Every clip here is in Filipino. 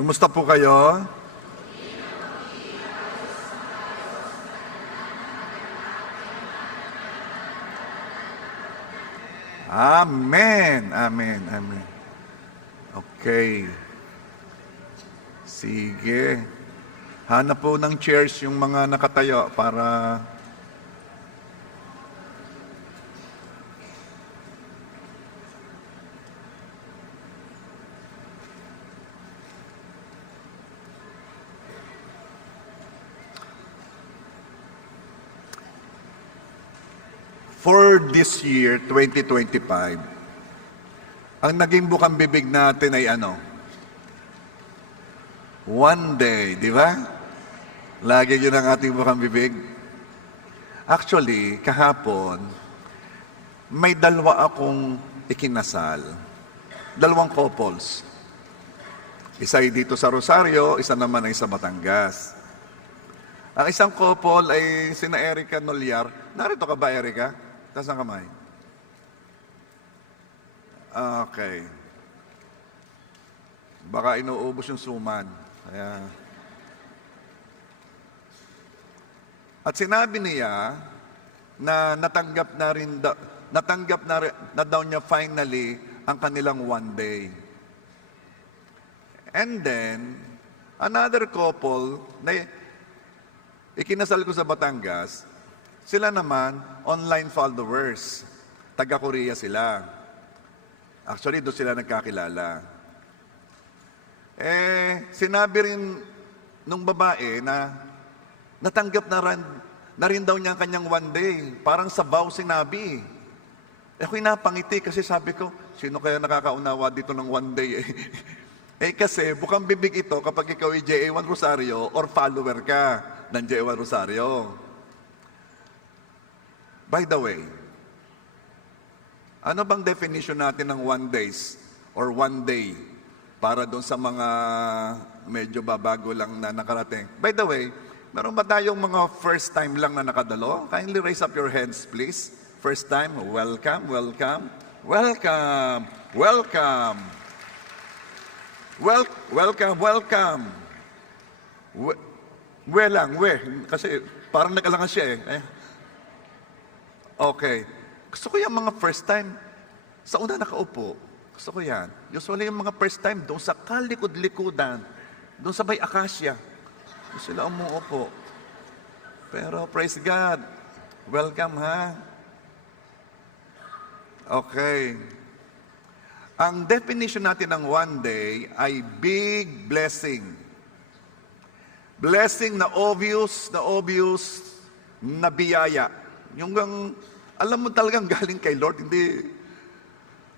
Kumusta po kayo? Amen. Amen. Amen. Okay. Sige. Hanap po ng chairs yung mga nakatayo para... For this year, 2025, ang naging bukang bibig natin ay ano? One day, di ba? Lagi yun ang ating bukang bibig. Actually, kahapon, may dalawa akong ikinasal. Dalawang couples. Isa ay dito sa Rosario, isa naman ay sa Batangas. Ang isang couple ay sina Erica Nolyar. Narito ka ba, Erica? Taas ang kamay. Okay. Baka inuubos yung suman. Kaya... At sinabi niya na natanggap na daw niya finally ang kanilang one day. And then, another couple na ikinasal ko sa Batangas, sila naman, online followers. Taga-Korea sila. Actually, doon sila nagkakilala. Sinabi rin nung babae na natanggap na rin daw niya ang kanyang one day. Parang sa vow sinabi. Ako'y napangiti kasi sabi ko, sino kaya nakakaunawa dito ng one day kasi bukang bibig ito kapag ikaw ay JA1 Rosario or follower ka ng JA1 Rosario. By the way, ano bang definition natin ng one days or one day para doon sa mga medyo babago lang na nakarating? By the way, meron ba tayong mga first time lang na nakadalo? Kindly raise up your hands, please. First time, welcome, welcome, welcome, welcome. Welcome, welcome. Kasi parang nag-alangan siya eh. Okay. Gusto ko yung mga first time sa una nakaupo. Gusto ko yan. Usually yung mga first time doon sa kalikod-likudan, doon sa may akasya. Doon sila umuupo. Pero praise God. Welcome ha. Okay. Ang definition natin ng one day ay big blessing. Blessing na obvious na biyaya. Yung alam mo talagang galing kay Lord, hindi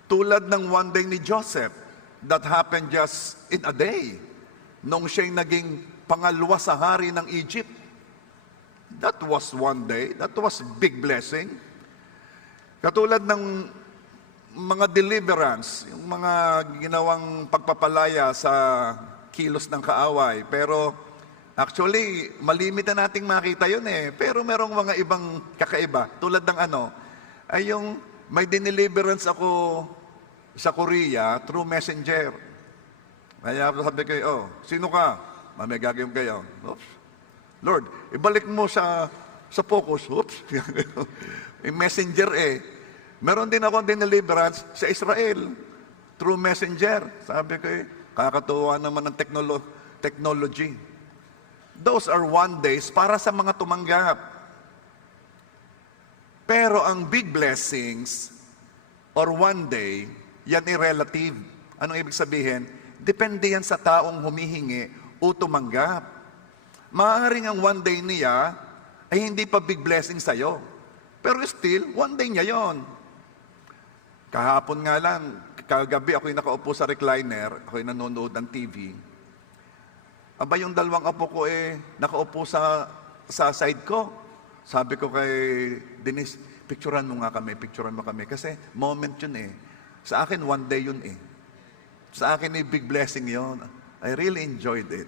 tulad ng one day ni Joseph that happened just in a day nung siya'y naging pangalwa sa hari ng Egypt. That was one day. That was big blessing. Katulad ng mga deliverance, yung mga ginawang pagpapalaya sa kilos ng kaaway. Pero actually, malimit na nating makita yun eh. Pero merong mga ibang kakaiba. Tulad ng ay yung may dineliverance ako sa Korea through messenger. Kaya sabi ko, sino ka? May gagawin kayo. Oops. Lord, ibalik mo sa focus. Oops. May messenger eh. Meron din ako dineliverance sa Israel through messenger. Sabi ko kakatuwa naman ng technology. Those are one days para sa mga tumanggap. Pero ang big blessings or one day, yan ay relative. Anong ibig sabihin? Depende yan sa taong humihingi o tumanggap. Maaaring ang one day niya ay hindi pa big blessing sa'yo. Pero still, one day niya yon. Kahapon nga lang, kagabi ako'y nakaupo sa recliner, ako'y nanonood ng TV. Aba, yung dalawang apo ko nakaupo sa side ko. Sabi ko kay Denise, picturean mo kami. Kasi moment yun eh. Sa akin, one day yun eh. Sa akin big blessing yun. I really enjoyed it.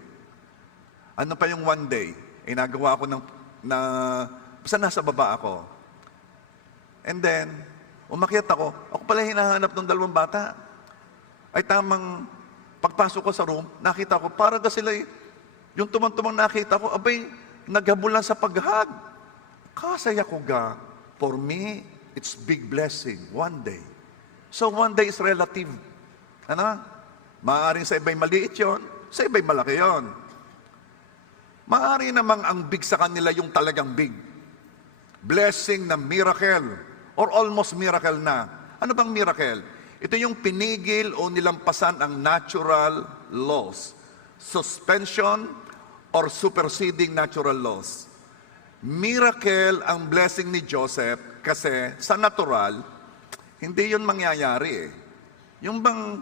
Ano pa yung one day? Nagawa ko basta nasa baba ako. And then, umakyat ako. Ako pala hinahanap ng dalawang bata. Ay tamang Pagpasok ko sa room, nakita ko, para ka sila, yung tumang-tumang nakita ko, abay, naghabulan sa paghag. Kasaya ko ga, for me, it's big blessing, one day. So one day is relative. Ano? Maaaring sa iba'y maliit yon, sa iba'y malaki yon. Maaari namang ang big sa kanila yung talagang big. Blessing na miracle, or almost miracle na. Ano bang miracle? Ito yung pinigil o nilampasan ang natural laws. Suspension or superseding natural laws. Miracle ang blessing ni Joseph kasi sa natural, hindi yun mangyayari eh. Yung bang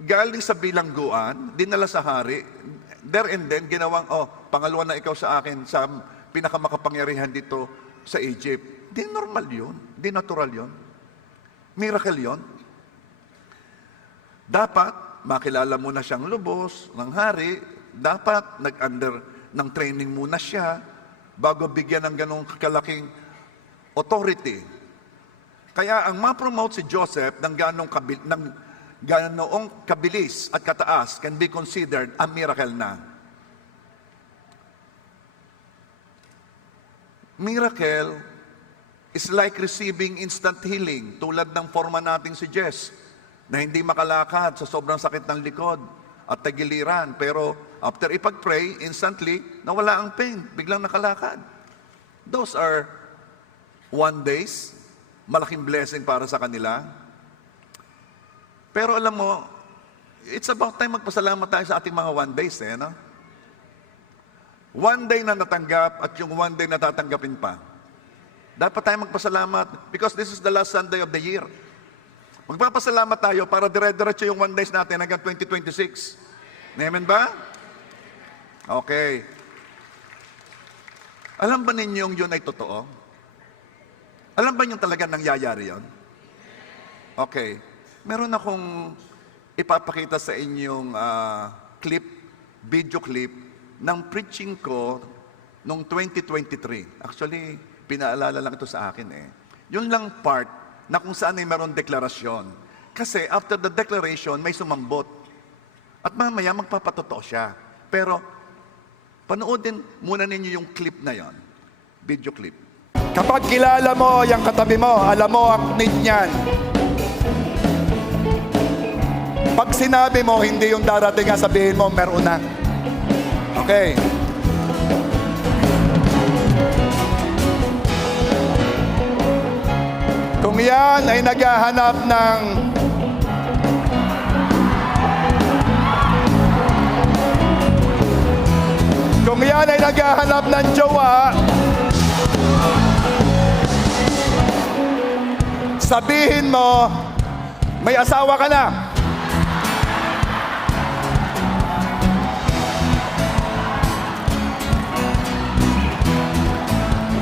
galing sa bilangguan, dinala sa hari, there and then, ginawang, pangalawa na ikaw sa akin sa pinakamakapangyarihan dito sa Egypt. Di normal yun. Di natural yun. Miracle yun. Dapat, makilala mo na siyang lubos ng hari. Dapat, nag-under ng training muna siya bago bigyan ng ganong kalaking authority. Kaya ang ma-promote si Joseph ng ganoong kabilis at kataas can be considered a miracle na. Miracle is like receiving instant healing, tulad ng forma nating si Jess, na hindi makalakad sa sobrang sakit ng likod at tagiliran. Pero after ipag-pray, instantly, nawala ang pain, biglang nakalakad. Those are one days, malaking blessing para sa kanila. Pero alam mo, it's about time magpasalamat tayo sa ating mga one days, no? One day na natanggap at yung one day na tatanggapin pa. Dapat tayo magpasalamat because this is the last Sunday of the year. Magpapasalamat tayo para dire-diretso yung one days natin hanggang 2026. Amen ba? Okay. Alam ba ninyong yun ay totoo? Alam ba niyo talaga nangyayari yun? Okay. Meron akong ipapakita sa inyong video clip ng preaching ko noong 2023. Actually, pinaalala lang ito sa akin eh. Yun lang part na kung saan ay meron deklarasyon. Kasi after the declaration, may sumambot. At mamaya magpapatotoo siya. Pero, panoodin muna ninyo yung clip na yon, video clip. Kapag kilala mo yung katabi mo, alam mo ang need niyan. Pag sinabi mo, hindi yung darating nga sabihin mo, meron na. Okay. Kung yan ay naghahanap ng jowa, sabihin mo, may asawa ka na.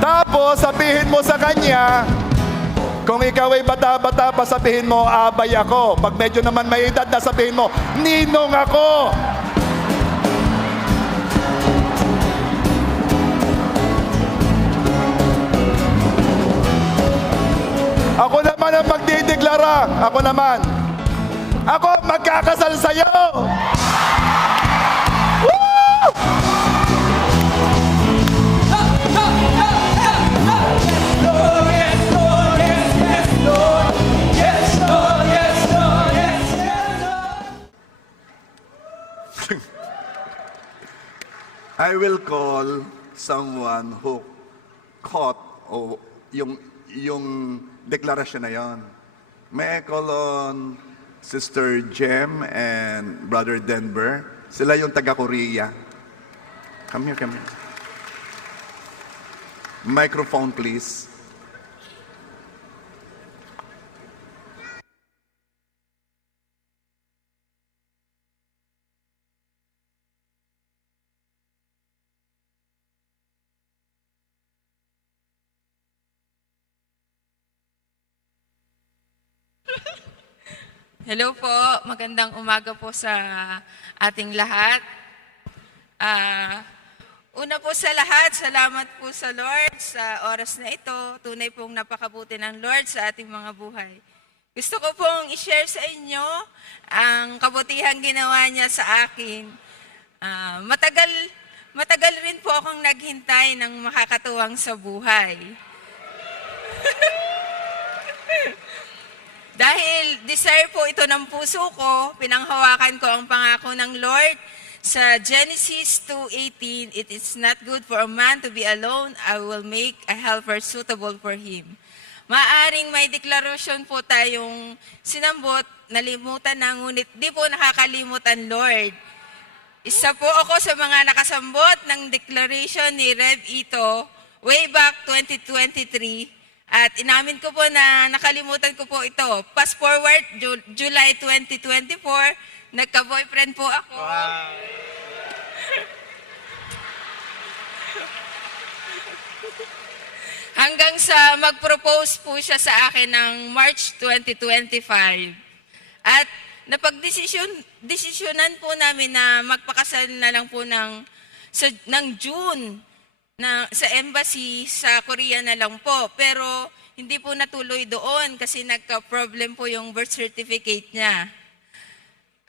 Tapos sabihin mo sa kanya, kung ikaw ay bata-bata pa, sabihin mo, abay ako. Pag medyo naman may edad na, sabihin mo, ninong ako. Ako naman ang magdideklara. Ako naman. Ako magkakasal sa'yo. Woo! I will call someone who caught yung deklarasyon na yon. May I call on Sister Jem and Brother Denver? Sila yung taga-Korea. Come here, come here. Microphone, please. Hello po, magandang umaga po sa ating lahat. Una po sa lahat, salamat po sa Lord sa oras na ito. Tunay pong napakabuti ng Lord sa ating mga buhay. Gusto ko pong i-share sa inyo ang kabutihang ginawa niya sa akin. Matagal rin po akong naghintay ng makakatuwang sa buhay. Dahil desire po ito ng puso ko, pinanghawakan ko ang pangako ng Lord sa Genesis 2:18, "It is not good for a man to be alone. I will make a helper suitable for him." Maaring may deklarasyon po tayong sinambot, nalimutan na, ngunit di po nakakalimutan, Lord. Isa po ako sa mga nakasambot ng declaration ni Rev Ito way back 2023. At inamin ko po na nakalimutan ko po ito. Fast forward, July 2024, nagka-boyfriend po ako. Hanggang sa mag-propose po siya sa akin ng March 2025. At napagdesisyonan po namin na magpakasal na lang po ng June sa embassy sa Korea na lang po. Pero hindi po natuloy doon kasi nagka-problem po yung birth certificate niya.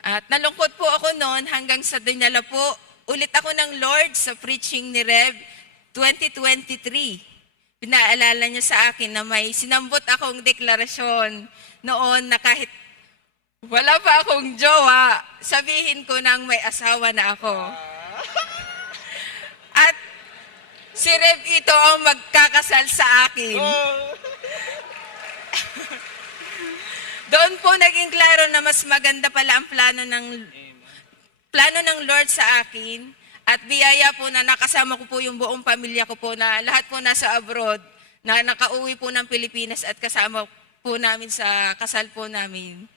At nalungkot po ako noon hanggang sa dinala po ulit ako ng Lord sa preaching ni Rev 2023. Pinaalala niya sa akin na may sinambot akong deklarasyon noon na kahit wala pa akong jowa, sabihin ko nang may asawa na ako. At si Rev Ito ang magkakasal sa akin. Doon po naging klaro na mas maganda pala ang plano ng Lord sa akin. At biyaya po na nakasama ko po yung buong pamilya ko po na lahat po nasa abroad, na nakauwi po ng Pilipinas at kasama po namin sa kasal po namin.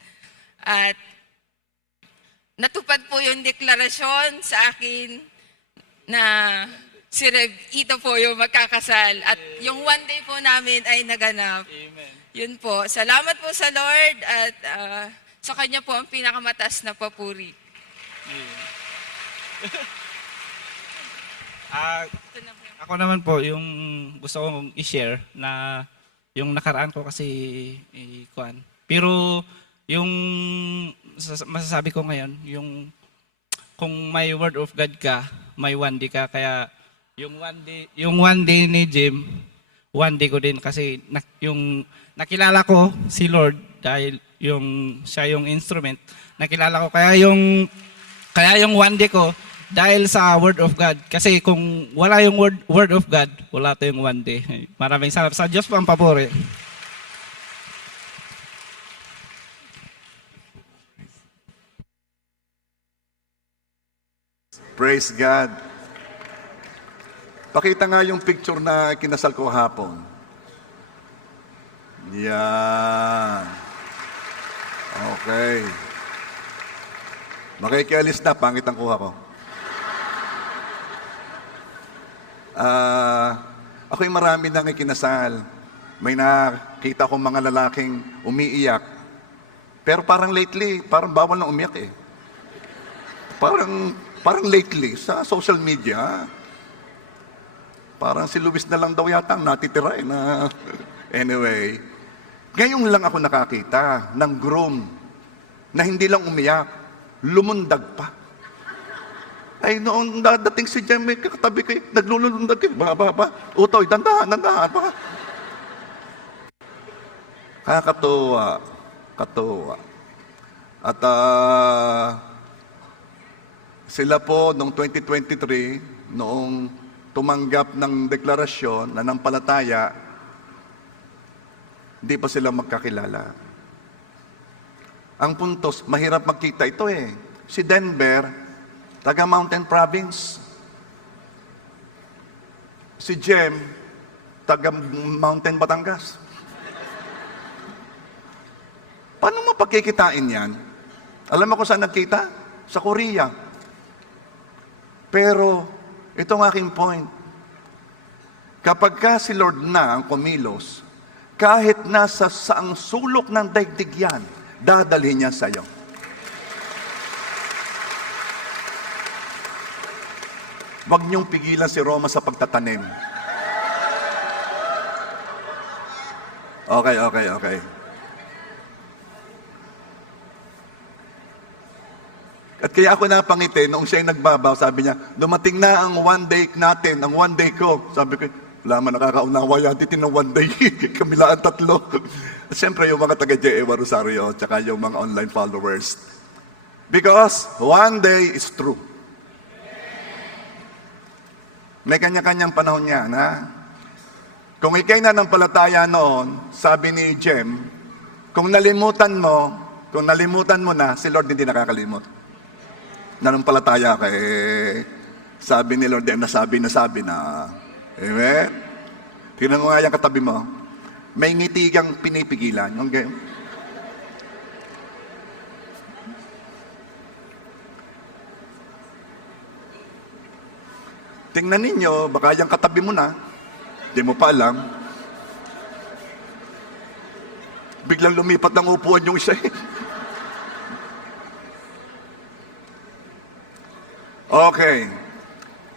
At natupad po yung deklarasyon sa akin na si Rev Ito po yung magkakasal. At yung one day po namin ay naganap. Amen. Yun po. Salamat po sa Lord at sa Kanya po ang pinakamataas na papuri. Ito na po. Ako naman po, yung gusto kong i-share na yung nakaraan ko kasi kuan. Pero yung masasabi ko ngayon, yung kung may word of God ka, may one day ka. Kaya yung one day ni Jim, one day ko din kasi yung nakilala ko si Lord dahil siya yung instrument. Nakilala ko kaya yung one day ko dahil sa word of God. Kasi kung wala yung word of God, wala tayong one day. Maraming salamat sa Diyos po ang papuri. Praise God. Pakita nga yung picture na kinasal ko hapon. Yan. Okay. Makikialis na, pangit ang kuha ko. Ako'y marami nang ikinasal. May nakita ko mga lalaking umiiyak. Pero parang lately, parang bawal na umiyak eh. Parang lately, sa social media, parang si Luis na lang daw yata ang natitira eh na... Anyway, ngayon lang ako nakakita ng groom na hindi lang umiyak, lumundag pa. Ay, noon dadating si Jem, may katabi kayo, naglulundag kayo, ba? Utoy, dandahan. Katuwa. At sila po noong 2023, noong tumanggap ng deklarasyon na nampalataya, hindi pa sila magkakilala. Ang puntos, mahirap magkita ito eh. Si Denver, taga Mountain Province. Si Jem, taga Mountain Batangas. Paano mo pagkikitain yan? Alam mo kung saan nagkita? Sa Korea. Pero, ito ang aking point. Kapag ka si Lord na ang kumilos, kahit nasa saang sulok ng daigdig yan, dadalhin niya sa iyo. Huwag niyong pigilan si Roma sa pagtatanim. Okay. At kaya ako napangiti, noong siya'y nagbabaw, sabi niya, dumating na ang one day natin, ang one day ko. Sabi ko, wala man nakakaunawa yan, titin ng one day, kamilaan tatlo. At siyempre yung mga taga-J.A. Rosario, tsaka yung mga online followers. Because one day is true. May kanya-kanyang panahon yan, ha? Kung ikay nananampalataya noon, sabi ni Jem, kung nalimutan mo na, si Lord hindi nakakalimot. Nanampalataya ka, sabi ni Lord, nasabi na. Amen? Tingnan mo nga yung katabi mo. May ngiti kang pinipigilan. Okay? Tingnan ninyo, baka yung katabi mo na, di mo pa alam. Biglang lumipat ng upuan yung isa. Okay.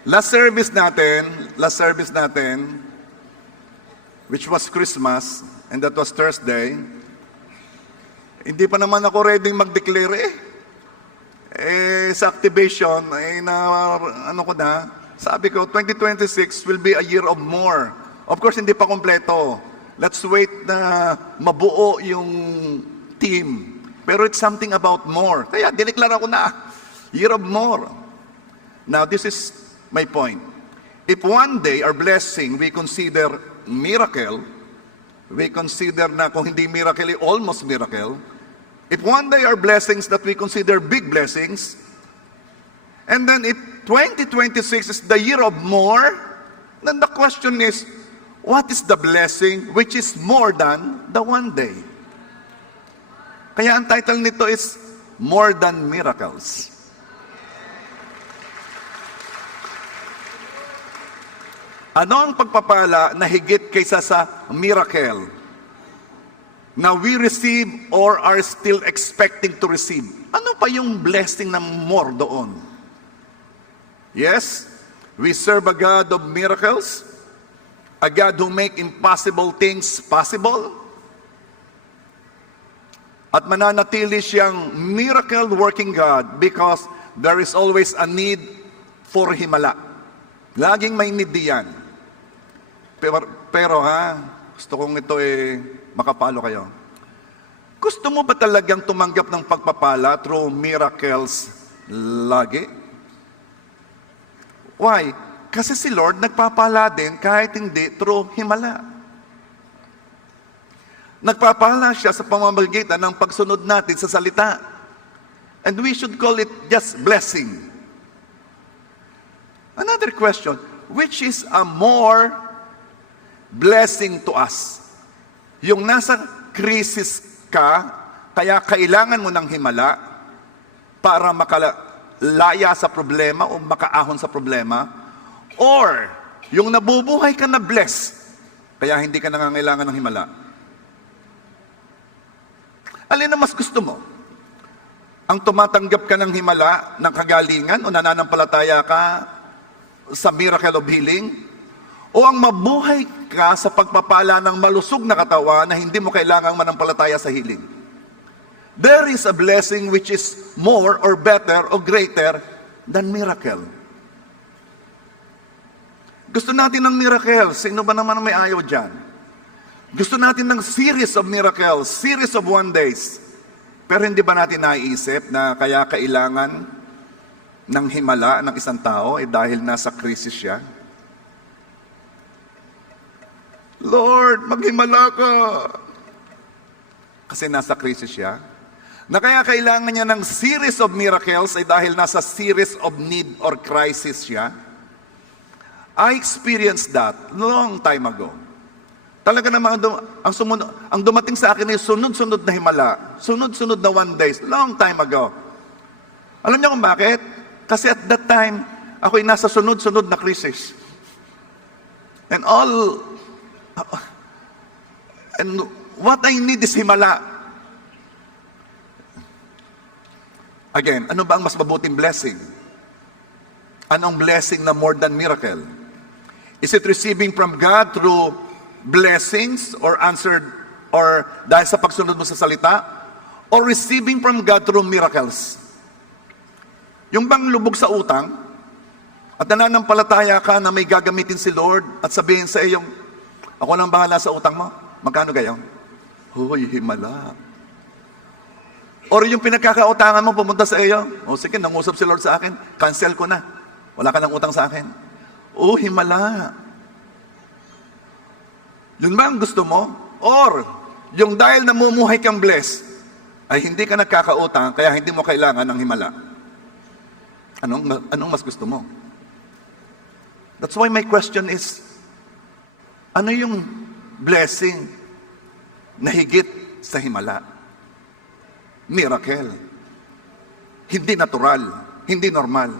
Last service natin, which was Christmas, and that was Thursday, hindi pa naman ako ready mag-declare sa activation, sabi ko, 2026 will be a year of more. Of course, hindi pa kompleto. Let's wait na mabuo yung team. Pero it's something about more. Kaya, dineklara ko na, year of more. Now, this is my point. If one day our blessing we consider miracle, we consider na kung hindi miracle, almost miracle. If one day our blessings that we consider big blessings, and then if 2026 is the year of more, then the question is, what is the blessing which is more than the one day? Kaya ang title nito is More Than Miracles. Ano ang pagpapala na higit kaysa sa miracle na we receive or are still expecting to receive? Ano pa yung blessing na more doon? Yes, we serve a God of miracles, a God who make impossible things possible, at mananatili siyang miracle-working God because there is always a need for himala. Laging may need diyan. Pero gusto kong ito makapalo kayo. Gusto mo ba talagang tumanggap ng pagpapala through miracles lagi? Why? Kasi si Lord nagpapala din kahit hindi through himala. Nagpapala siya sa pamamagitan ng pagsunod natin sa salita. And we should call it just blessing. Another question, which is a more blessing to us? Yung nasa crisis ka, kaya kailangan mo ng himala para makalaya sa problema o makaahon sa problema, or yung nabubuhay ka na blessed, kaya hindi ka nangangailangan ng himala. Alin na mas gusto mo? Ang tumatanggap ka ng himala, ng kagalingan, o nananampalataya ka sa miracle of healing, o ang mabuhay ka sa pagpapala ng malusog na katawan na hindi mo kailangang manampalataya sa healing? There is a blessing which is more or better or greater than miracle. Gusto natin ng miracle. Sino ba naman may ayaw dyan? Gusto natin ng series of miracles, series of one days. Pero hindi ba natin naiisip na kaya kailangan ng himala ng isang tao dahil nasa krisis siya? Lord, maghimala ka. Kasi nasa krisis siya. Na kaya kailangan niya ng series of miracles dahil nasa series of need or crisis siya. I experienced that long time ago. Talaga namang ang dumating sa akin ay sunod-sunod na himala. Sunod-sunod na one days. Long time ago. Alam niyo kung bakit? Kasi at that time, ako'y nasa sunod-sunod na krisis. And what I need is himala. Again, ano ba ang mas mabuting blessing? Anong blessing na more than miracle? Is it receiving from God through blessings or answered or dahil sa pagsunod mo sa salita? Or receiving from God through miracles? Yung bang lubog sa utang, at nananampalataya ka na may gagamitin si Lord at sabihin sa iyong, ako nang bahala sa utang mo. Magkano gayon? Hoy, himala. Or yung pinagkakautangan mo pumunta sa iyo, o sige, nangusap si Lord sa akin, cancel ko na. Wala ka ng utang sa akin. Oh, himala. Yun ba ang gusto mo? Or, yung dahil namumuhay kang blessed, ay hindi ka nagkakautang, kaya hindi mo kailangan ng himala. Anong mas gusto mo? That's why my question is, ano yung blessing na higit sa himala? Miracle. Hindi natural. Hindi normal.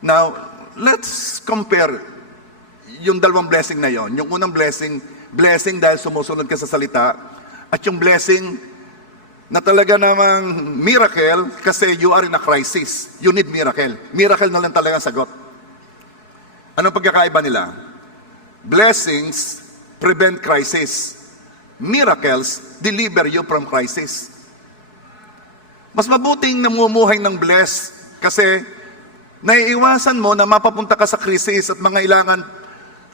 Now, let's compare yung dalawang blessing na yon. Yung unang blessing dahil sumusunod ka sa salita, at yung blessing na talaga namang miracle kasi you are in a crisis. You need miracle. Miracle na lang talaga ang sagot. Anong pagkakaiba nila? Blessings prevent crisis. Miracles deliver you from crisis. Mas mabuting namumuhay ng blessed kasi naiiwasan mo na mapapunta ka sa krisis at mga ilangan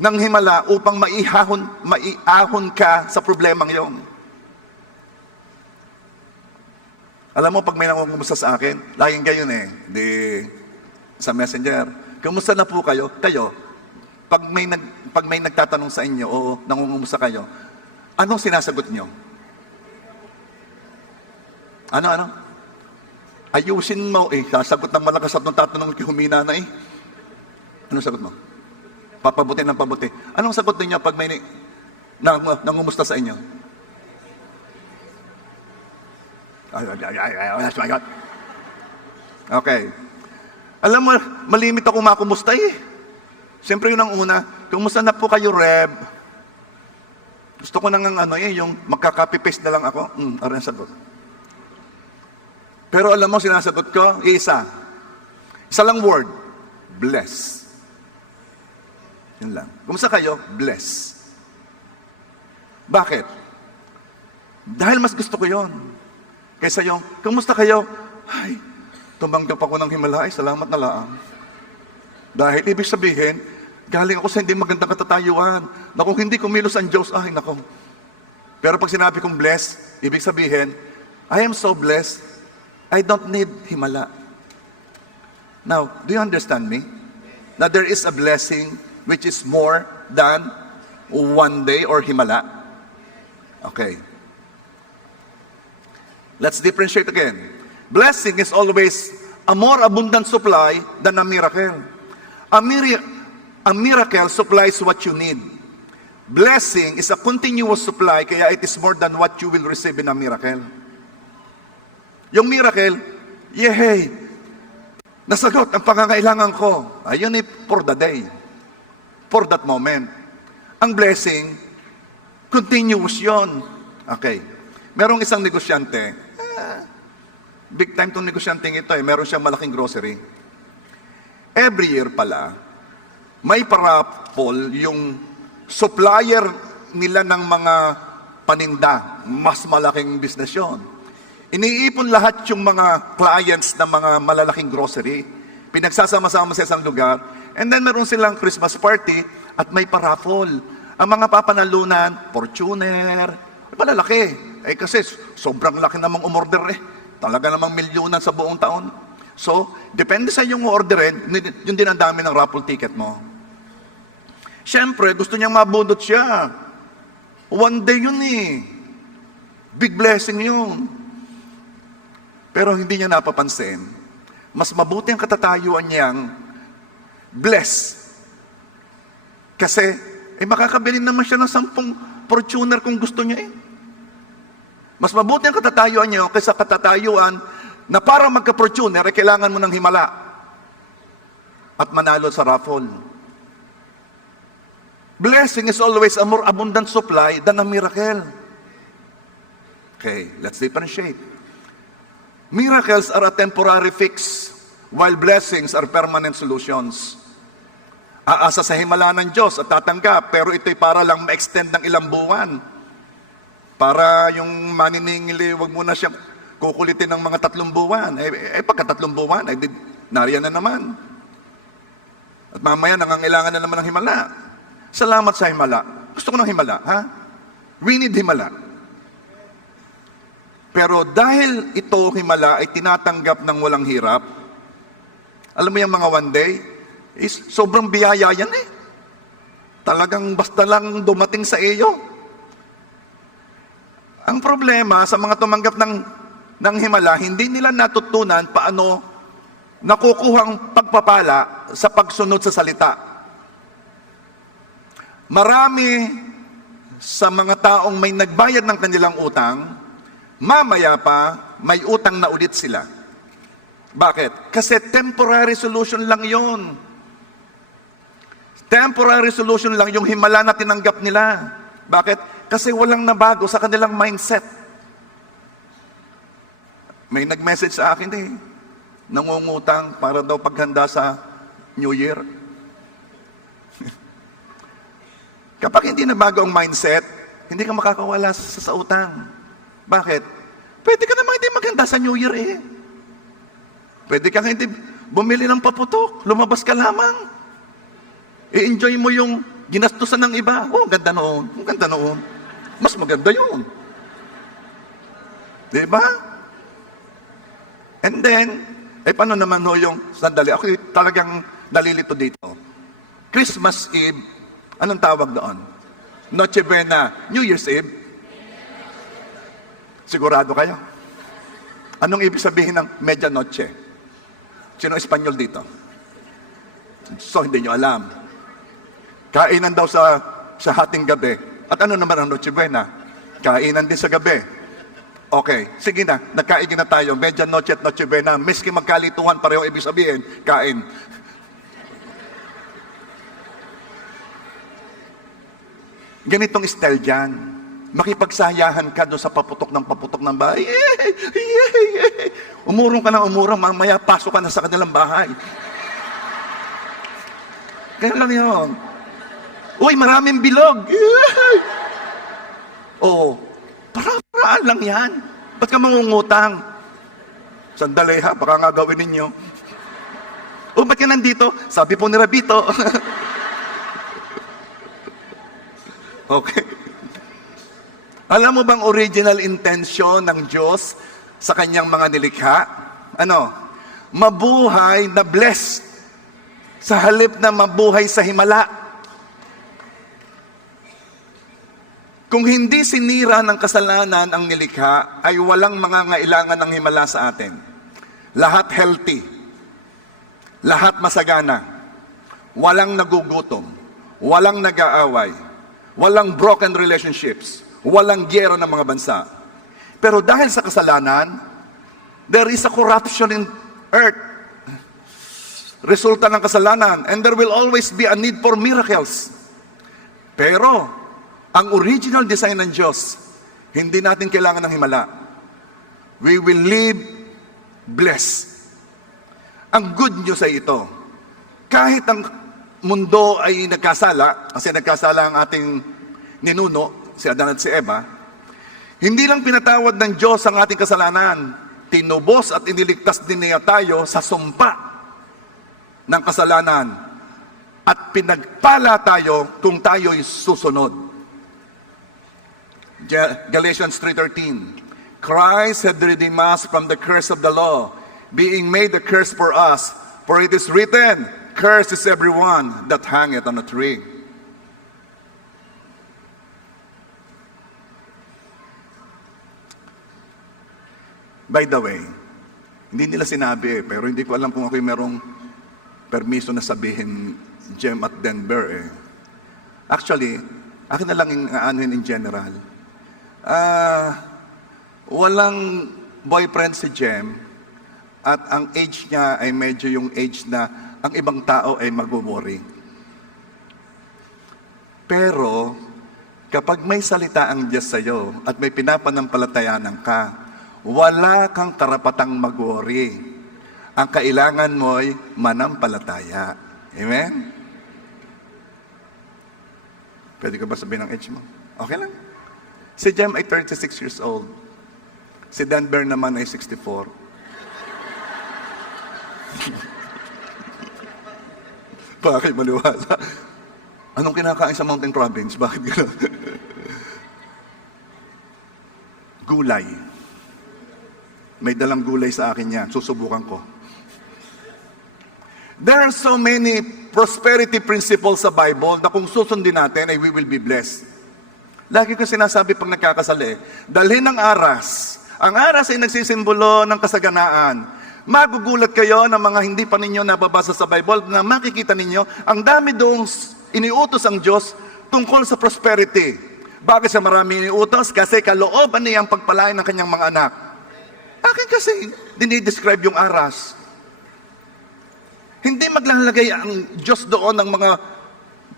ng himala upang maiahon ka sa problemang yon. Alam mo, pag may nakukumusta sa akin, laging gayon sa messenger, kumusta na po kayo? Kayo, pag may nagtatanong sa inyo o nangungumusta kayo, anong sinasagot nyo? Ano? Ayusin mo, sasagot ng malakas at nung tatanong humina na Anong sagot mo? Papabuti ng pabuti. Anong sagot niya pag may nangumusta sa inyo? Okay. Alam mo, malimit ako makumusta Siyempre yun ang una, kumusta na po kayo, Reb? Gusto ko nang yung magka-copy-paste na lang ako. Ano ang sagot? Pero alam mo, sinasagot ko, isa lang word, bless. Yun lang. Kumusta kayo? Bless. Bakit? Dahil mas gusto ko yon. Kaysa yung, kumusta kayo? Ay, tumanggap ako ng himala, salamat na lang. Dahil ibig sabihin, galing ako sa hindi magandang katatayuan, na kung hindi kumilos ang Diyos, nako. Pero pag sinabi kong bless, ibig sabihin, I am so blessed, I don't need himala. Now, do you understand me? That there is a blessing which is more than one day or himala. Okay. Let's differentiate again. Blessing is always a more abundant supply than a miracle. A miracle supplies what you need. Blessing is a continuous supply, kaya it is more than what you will receive in a miracle. Yung miracle, yehey, nasagot ang pangangailangan ko. Ayun for the day. For that moment. Ang blessing, continuous yon. Okay. Merong isang negosyante, big time tong negosyanteng ito meron siyang malaking grocery. Every year pala, may parapol yung supplier nila ng mga paninda. Mas malaking business yon. Iniipon lahat yung mga clients ng mga malalaking grocery. Pinagsasama-sama sa isang lugar. And then meron silang Christmas party at may parapol. Ang mga papanalunan, Fortuner, malalaki. Kasi sobrang laki namang umorder Talaga namang milyunan sa buong taon. So, depende sa yung orderin, yun din ang dami ng raffle ticket mo. Siyempre, gusto niyang mabundot siya. One day yun Big blessing yun. Pero hindi niya napapansin. Mas mabuti ang katatayuan niyang bless. Kasi, makakabili naman siya ng 10 Fortuner kung gusto niya Mas mabuti ang katatayuan niyo kaysa katatayuan na para magka-Fortuner, kailangan mo ng himala at manalo sa raffle. Blessing is always a more abundant supply than a miracle. Okay, let's differentiate. Miracles are a temporary fix, while blessings are permanent solutions. Aasa sa himala ng Diyos at tatanggap, pero ito'y para lang ma-extend ng ilang buwan. Para yung maniningili, wag mo na siyang kukulitin ng mga 3 buwan. Pagka 3 buwan, nariyan na naman. At mamaya, nangangailangan na naman ng himala. Salamat sa himala. Gusto ko ng himala, ha? We need himala. Pero dahil ito, himala, ay tinatanggap ng walang hirap, alam mo yung mga one day, sobrang biyaya yan eh. Talagang basta lang dumating sa iyo. Ang problema sa mga tumanggap ng himala, hindi nila natutunan paano nakukuhang pagpapala sa pagsunod sa salita. Marami sa mga taong may nagbayad ng kanilang utang, mamaya pa may utang na ulit sila. Bakit? Kasi temporary solution lang yon. Temporary solution lang yung himala na tinanggap nila. Bakit? Kasi walang nabago sa kanilang mindset. May nag-message sa akin eh, nangungutang para daw paghanda sa New Year. Kapag hindi nabago ang mindset, hindi ka makakawala sa utang. Bakit? Pwede ka naman hindi maghanda sa New Year eh. Pwede ka hindi bumili ng paputok, lumabas ka lamang. I-enjoy mo yung ginastusan ng iba. Oh, ang ganda noon. Ang ganda noon. Mas maganda yun. Diba? And then, paano naman ho yung sandali? Ako talagang nalilito dito. Christmas Eve, anong tawag doon? Noche Buena, New Year's Eve? Sigurado kayo? Anong ibig sabihin ng medianoche? Sino Espanyol dito? So, hindi nyo alam. Kainan daw sa hating gabi. At ano naman ang Noche Buena? Kainan din sa gabi. Okay, sige na, nagkaigin na tayo. Medianoche at Noche Buena. Miski magkalituhan, pareho ibig sabihin, kain. Ganitong style dyan. Makipagsayahan ka doon sa paputok ng bahay. Umurong ka ng umurong, mamaya pasok ka na sa kanilang bahay. Kaya lang yun. Uy, maraming bilog. Oo. Paraan lang yan. Ba't ka mangungutang? Sandali ha, baka nga gawin ninyo. O, ba't ka nandito? Sabi po ni Rabito. Okay. Alam mo bang original intention ng Diyos sa kanyang mga nilikha? Ano? Mabuhay na blessed sa halip na mabuhay sa himala. Kung hindi sinira ng kasalanan ang nilikha, ay walang mga ngailangan ng himala sa atin. Lahat healthy. Lahat masagana. Walang nagugutom. Walang nag-aaway. Walang broken relationships. Walang giyero ng mga bansa. Pero dahil sa kasalanan, there is a corruption in earth. Resulta ng kasalanan. And there will always be a need for miracles. Pero, ang original design ng Diyos, hindi natin kailangan ng himala. We will live blessed. Ang good news ay ito. Kahit ang mundo ay nagkasala, kasi nagkasala ang ating ninuno, si Adan at si Eva, hindi lang pinatawad ng Diyos ang ating kasalanan, tinubos at iniligtas din niya tayo sa sumpa ng kasalanan at pinagpala tayo kung tayo'y susunod. Galatians 3:13, Christ had redeemed us from the curse of the law, being made a curse for us, for it is written, cursed is everyone that hangeth on a tree. By the way, hindi nila sinabi pero hindi ko alam kung ako'y merong permiso na sabihin Jem at Denver Actually, akin na lang yung aanuhin in general. Walang boyfriend si Jem at ang age niya ay medyo yung age na ang ibang tao ay mag-worry. Pero, kapag may salita ang Diyos sa iyo at may pinapanampalatayanan ka, wala kang karapatang mag-worry. Ang kailangan mo ay manampalataya. Amen? Pwede ko ba sabihin ang age mo? Okay lang. Si Jem ay 36 years old. Si Denver naman ay 64. Bakit maliwala? Anong kinakain sa Mountain Province? Bakit gano'n? Gulay. May dalang gulay sa akin yan. Susubukan ko. There are so many prosperity principles sa Bible na kung susundin natin ay we will be blessed. Lagi ko sinasabi pag nagkakasali, dalhin ng aras. Ang aras ay nagsisimbolo ng kasaganaan. Magugulat kayo ng mga hindi pa ninyo nababasa sa Bible na makikita ninyo, ang dami doong iniutos ang Diyos tungkol sa prosperity. Bakit siya marami iniutos? Kasi kalooban niyang pagpalain ng kanyang mga anak. Akin kasi, dinidescribe yung aras. Hindi maglalagay ang Diyos doon ng mga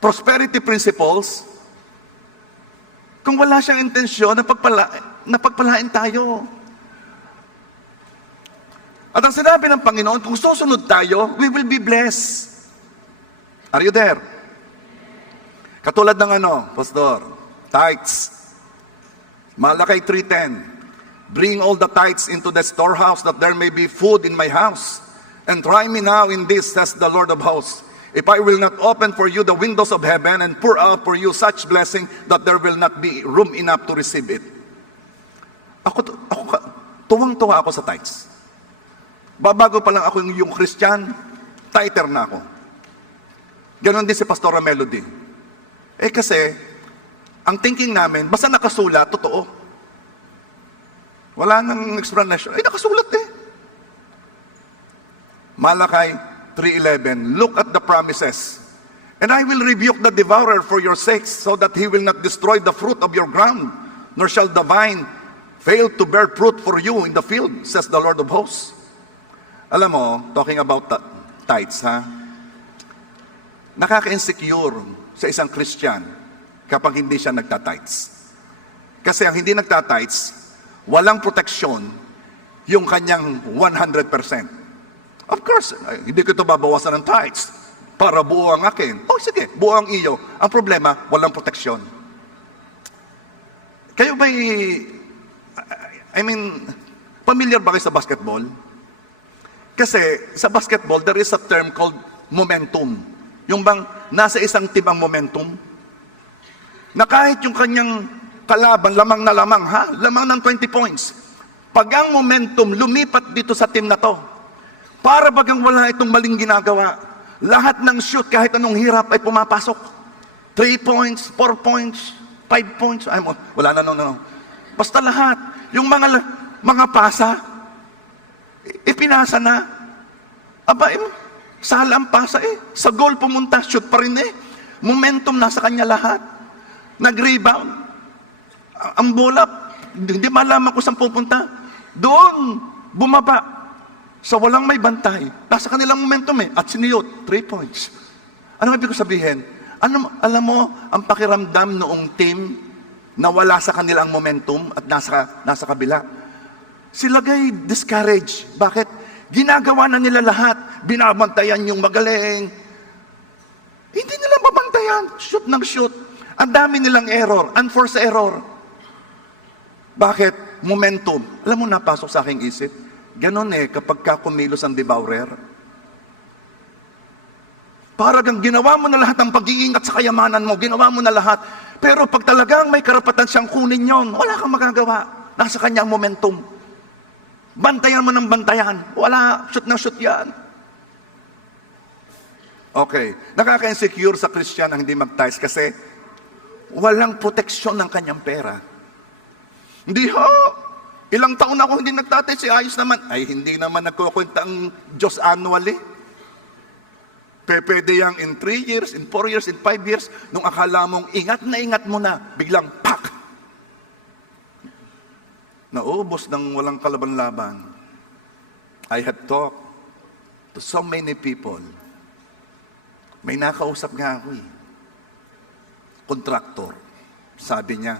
prosperity principles kung wala siyang intensyon na pagpalain tayo. At ang sinabi ng Panginoon, kung susunod tayo, we will be blessed. Are you there? Katulad ng Pastor, tithes. Malakay 3:10. Bring all the tithes into the storehouse that there may be food in my house. And try me now in this, says the Lord of hosts, if I will not open for you the windows of heaven and pour out for you such blessing that there will not be room enough to receive it. Tuwang-tuwa ako sa tithes. Babago pa lang ako yung Christian, tither na ako. Ganon din si Pastora Melody. Kasi, ang thinking namin, basta nakasulat, totoo. Wala nang explanation. Nakasulat eh. Malakay 3:11, look at the promises. And I will rebuke the devourer for your sakes, so that he will not destroy the fruit of your ground, nor shall the vine fail to bear fruit for you in the field, says the Lord of hosts. Alam mo, talking about tithes, nakaka-insecure sa isang Christian kapag hindi siya nagtatites. Kasi ang hindi nagtatites, walang proteksyon yung kanyang 100%. Of course, hindi ko ito babawasan ng tithes para buo ang akin. Sige, buo ang iyo. Ang problema, walang proteksyon. Kayo ba'y, familiar ba kayo sa basketball? Kasi sa basketball, there is a term called momentum. Yung bang nasa isang team ang momentum, na kahit yung kanyang kalaban, lamang na lamang, lamang ng 20 points. Pag ang momentum lumipat dito sa team na to, para bagang wala itong maling ginagawa, lahat ng shoot, kahit anong hirap, ay pumapasok. 3 points, 4 points, 5 points, wala na, no. Basta lahat. Yung mga pasa, ipinasa na. Sala ang pasa Sa goal pumunta, shoot pa rin Momentum, nasa kanya lahat. Nag-rebound. Ang bola, hindi malaman kung saan pupunta. Doon, bumaba. Sa walang may bantay. Nasa kanilang momentum At siniyot, 3 points. Ano ibig ko sabihin? Alam mo, ang pakiramdam noong team na wala sa kanilang momentum at nasa kabila. Sila gay discouraged. Bakit? Ginagawa na nila lahat. Binabantayan yung magaling. Hindi nila mabantayan. Shoot ng shoot. Ang dami nilang error. Unforced error. Bakit? Momentum. Alam mo, napasok sa aking isip. Ganon kapag kumilos ang devourer. Parang ginawa mo na lahat ng pag-iingat sa kayamanan mo. Ginawa mo na lahat. Pero pag talagang may karapatan siyang kunin yon, wala kang magagawa. Nasa kanya ang momentum. Bantayan mo ng bantayan. Wala, shoot na shoot yan. Okay. Nakaka-insecure sa Christian ang hindi mag-tithes kasi walang proteksyon ng kanyang pera. Hindi ilang taon ako hindi nagtitithes, ayos naman. Ay, hindi naman nagkukwenta ang Diyos annually. Pwede yang in 3 years, in 4 years, in 5 years, nung akala mong ingat mo na, biglang pak! Naubos ng walang kalaban-laban. I have talked to so many people. May nakausap nga ako Contractor. Sabi niya,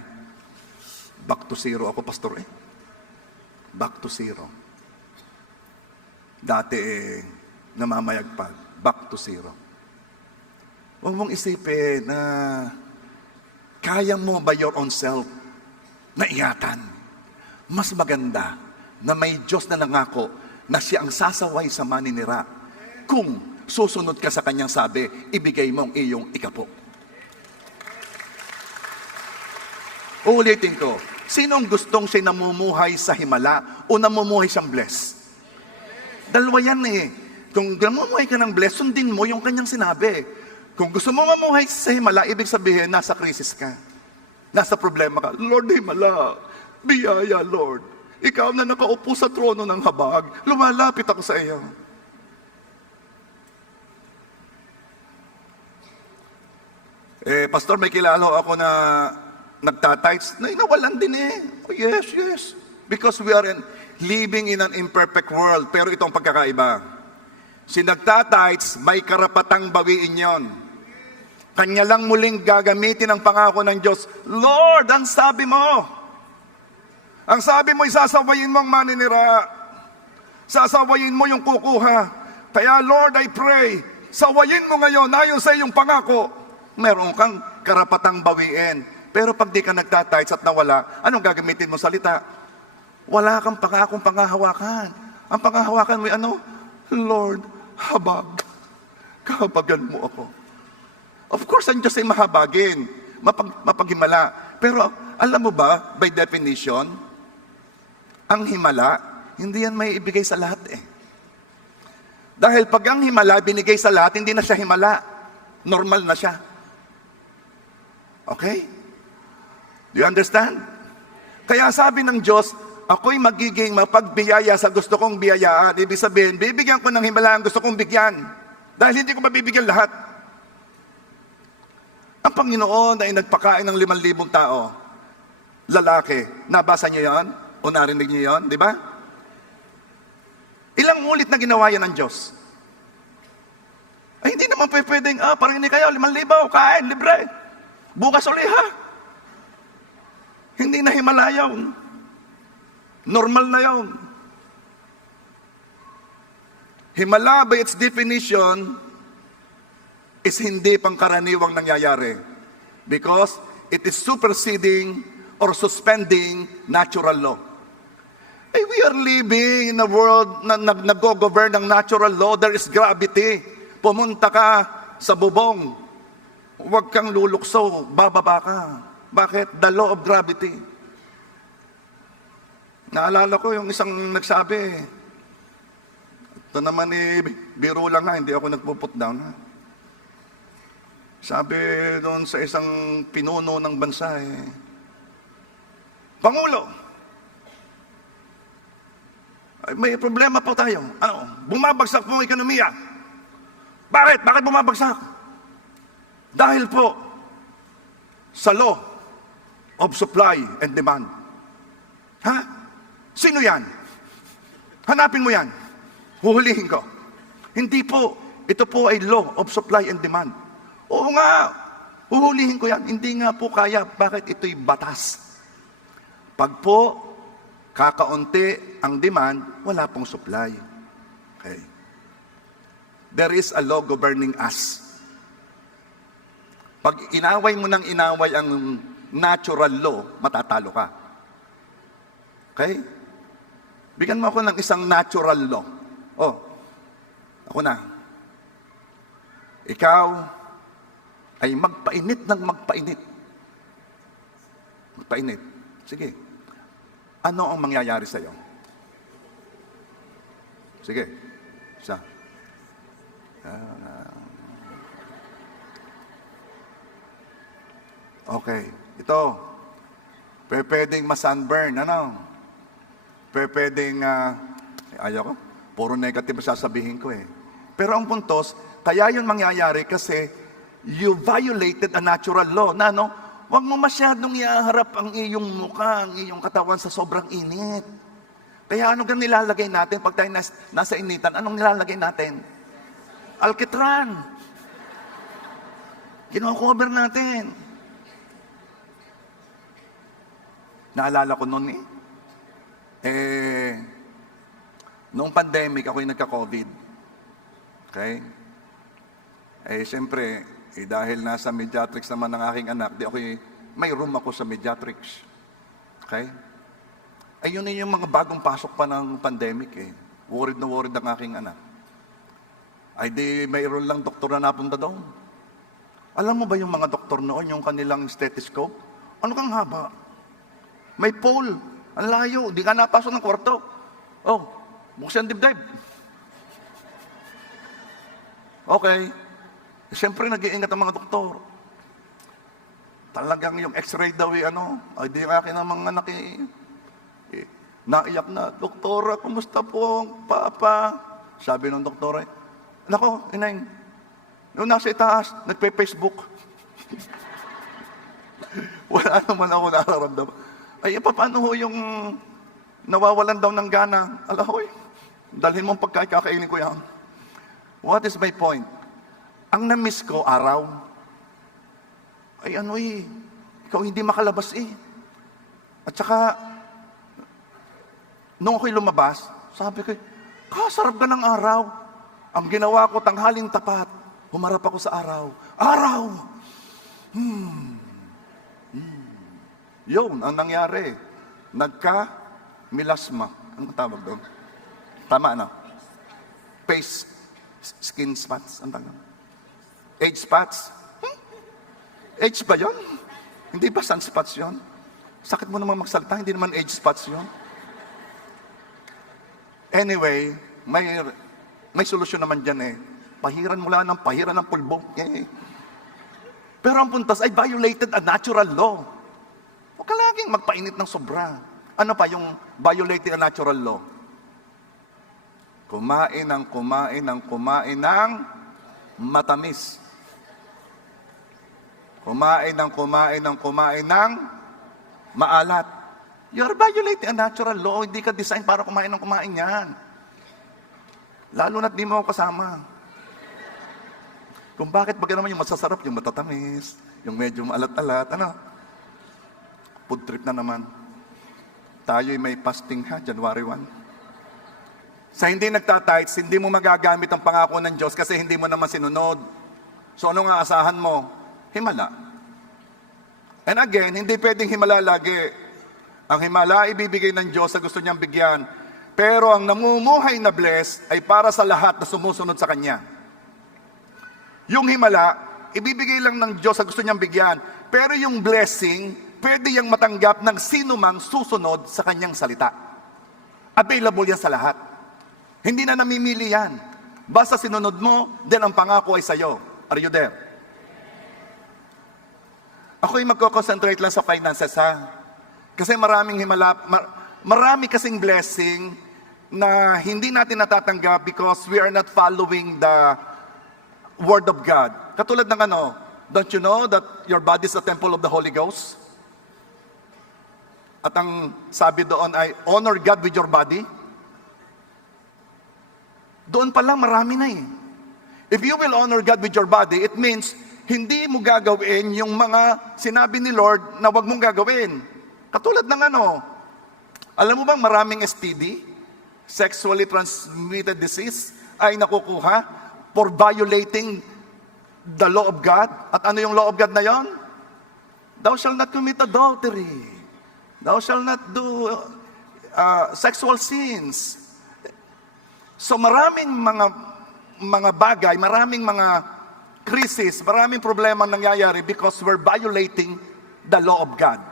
back to zero ako, pastor Back to zero. Dati namamayagpag. Back to zero. Huwag mong isipin na kaya mo by your own self na ingatan. Mas maganda na may Diyos na nangako na siya ang sasaway sa maninira. Kung susunod ka sa kanyang sabi, ibigay mo ang iyong ikapo. Uulitin ko, sinong gustong siya namumuhay sa himala o namumuhay siyang bless? Dalawa yan eh. Kung namumuhay ka ng bless, sundin mo yung kanyang sinabi. Kung gusto mo mamuhay sa himala, ibig sabihin, nasa krisis ka. Nasa problema ka. Lord, himala. Biyaya, Lord. Ikaw na nakaupo sa trono ng habag. Lumalapit ako sa iyo. Pastor, may kilala ako na nagtatights. Nawalan din eh. Oh, yes, yes. Because we are living in an imperfect world. Pero itong pagkakaiba. Si nagtatights, may karapatang bawiin yon. Kanya lang muling gagamitin ang pangako ng Diyos. Lord, ang sabi mo. Ang sabi mo, isasawayin mo ang maninira. Sasawayin mo yung kukuha. Kaya Lord, I pray, sawayin mo ngayon ayon sa iyong pangako. Meron kang karapatang bawiin. Pero pag di ka nagtatights at nawala, anong gagamitin mo salita? Wala kang pangakong pangahawakan. Ang pangahawakan mo ano? Lord, habag. Kahabagan mo ako. Of course, ang Diyos ay mahabagin. Mapaghimala. Pero alam mo ba, by definition, ang himala, hindi yan may ibigay sa lahat eh. Dahil pag ang himala binigay sa lahat, hindi na siya himala. Normal na siya. Okay? Do you understand? Kaya sabi ng Diyos, ako'y magiging mapagbiyaya sa gusto kong biyayaan. Ibig sabihin, bibigyan ko ng himala ang gusto kong bigyan. Dahil hindi ko mabibigyan lahat. Ang Panginoon ay nagpakain ng 5,000 tao. Lalaki. Nabasa niyo yon? O narinig niyo yon? Di ba? Ilang ulit na ginawa yan ng Diyos? Ay, hindi naman pwedeng, parang hindi kayo, 5,000, kain, libre. Bukas uli ha. Hindi na himala yun. Normal na yun. Himala by its definition is hindi pangkaraniwang nangyayari. Because it is superseding or suspending natural law. We are living in a world na nag-govern ng natural law. There is gravity. Pumunta ka sa bubong. Huwag kang lulukso. Bababa ka. Bakit? The law of gravity. Naalala ko yung isang nagsabi, ito naman biro lang ha, hindi ako nagpo-put down ha. Sabi doon sa isang pinuno ng bansa Pangulo, may problema po tayo. Bumabagsak po ang ekonomiya. Bakit? Bakit bumabagsak? Dahil po sa law of supply and demand. Ha? Sino yan? Hanapin mo yan. Huhulihin ko. Hindi po. Ito po ay law of supply and demand. Oo nga. Huhulihin ko yan. Hindi nga po kaya. Bakit? Ito'y batas. Pag po kakaunti ang demand, wala pong supply. Okay. There is a law governing us. Pag inaway mo ng inaway ang natural law, matatalo ka. Okay? Bigyan mo ako ng isang natural law. Ako na. Ikaw ay magpainit ng magpainit. Magpainit. Sige. Ano ang mangyayari sa iyo? Sige. Isa. Okay. Ito. Pwedeng ma-sunburn. Pwedeng, ayaw ko. Puro negative sasabihin ko Pero ang puntos, kaya yun mangyayari kasi you violated a natural law na huwag mo masyadong iaharap ang iyong mukha, ang iyong katawan sa sobrang init. Kaya ano gang nilalagay natin pag tayo nasa initan? Anong nilalagay natin? Alkitran. Kino-cover natin. Naalala ko noon noong pandemic, ako'y nagka-COVID. Okay? Siyempre, dahil nasa Mediatrix naman ng aking anak, may room ako sa Mediatrix. Okay? Ayun yung mga bagong pasok pa ng pandemic eh. Worried na worried ang aking anak. Ay di mayroon lang doktor na napunta doon. Alam mo ba yung mga doktor noon, yung kanilang stethoscope? Ano kang haba? May pole. Ang layo. Di ka napasok ng kwarto. Oh, buksan dibdib. Okay. Siyempre, nag-iingat ang mga doktor. Talagang yung x-ray daw ay di akin ang mga anak naiyak na, Doktora, kumusta po ang papa? Sabi ng doktora, nako, inay, nung nasa itaas, nagpe-Facebook. Wala naman ako nararamdaman. Ay, paano ho yung nawawalan daw ng gana? Alahoy, dalhin mong pagkakainin ko yan. What is my point? Ang na-miss ko, araw, ay ikaw hindi makalabas eh. At saka, nung ako'y lumabas, sabi ko, kasarap ka ng araw. Ang ginawa ko, tanghaling tapat, humarap ako sa araw. Araw! Yun, ang nangyari. Nagka-milasma. Ano tawag doon? Tama, ano? Face, skin spots. Ang tawag? Age spots? Age ba yun? Hindi ba sunspots yun? Sakit mo naman magsalita, hindi naman age spots yun. Anyway, may solusyon naman dyan eh. Pahiran mo lang ng pahiran ng pulbo. Eh. Pero ang puntas ay violated a natural law. Huwag ka laging magpainit ng sobra. Ano pa yung violating a natural law? Kumain ng matamis. Kumain ng maalat. You're violating a natural law. Hindi ka design para kumain yan. Lalo na't di mo ako kasama. Kung bakit ba naman yung masasarap, yung matatamis, yung medyo maalat-alat, Food trip na naman. Tayo'y may fasting January 1. Sa hindi nagtatights, hindi mo magagamit ang pangako ng Diyos kasi hindi mo naman sinunod. So ano nga asahan mo? Himala. And again, hindi pwedeng himala lagi. Ang himala ibibigay ng Diyos sa gusto niyang bigyan. Pero ang namumuhay na blessed ay para sa lahat na sumusunod sa Kanya. Yung himala, ibibigay lang ng Diyos sa gusto niyang bigyan. Pero yung blessing, pwede yang matanggap ng sino mang susunod sa Kanyang salita. Available yan sa lahat. Hindi na namimili yan. Basta sinunod mo, then ang pangako ay sa'yo. Are you there? Ako'y magko-concentrate lang sa finances, ha? Kasi maraming marami kasing blessing na hindi natin natatanggap because we are not following the Word of God. Katulad ng don't you know that your body is a temple of the Holy Ghost? At ang sabi doon ay, honor God with your body. Doon pa lang marami na eh. If you will honor God with your body, it means hindi mo gagawin yung mga sinabi ni Lord na wag mong gagawin. Katulad ng alam mo bang maraming STD, sexually transmitted disease, ay nakukuha for violating the law of God? At ano yung law of God na yon? Thou shalt not commit adultery. Thou shalt not do sexual sins. So maraming mga bagay, maraming mga crisis, maraming problema nangyayari because we're violating the law of God.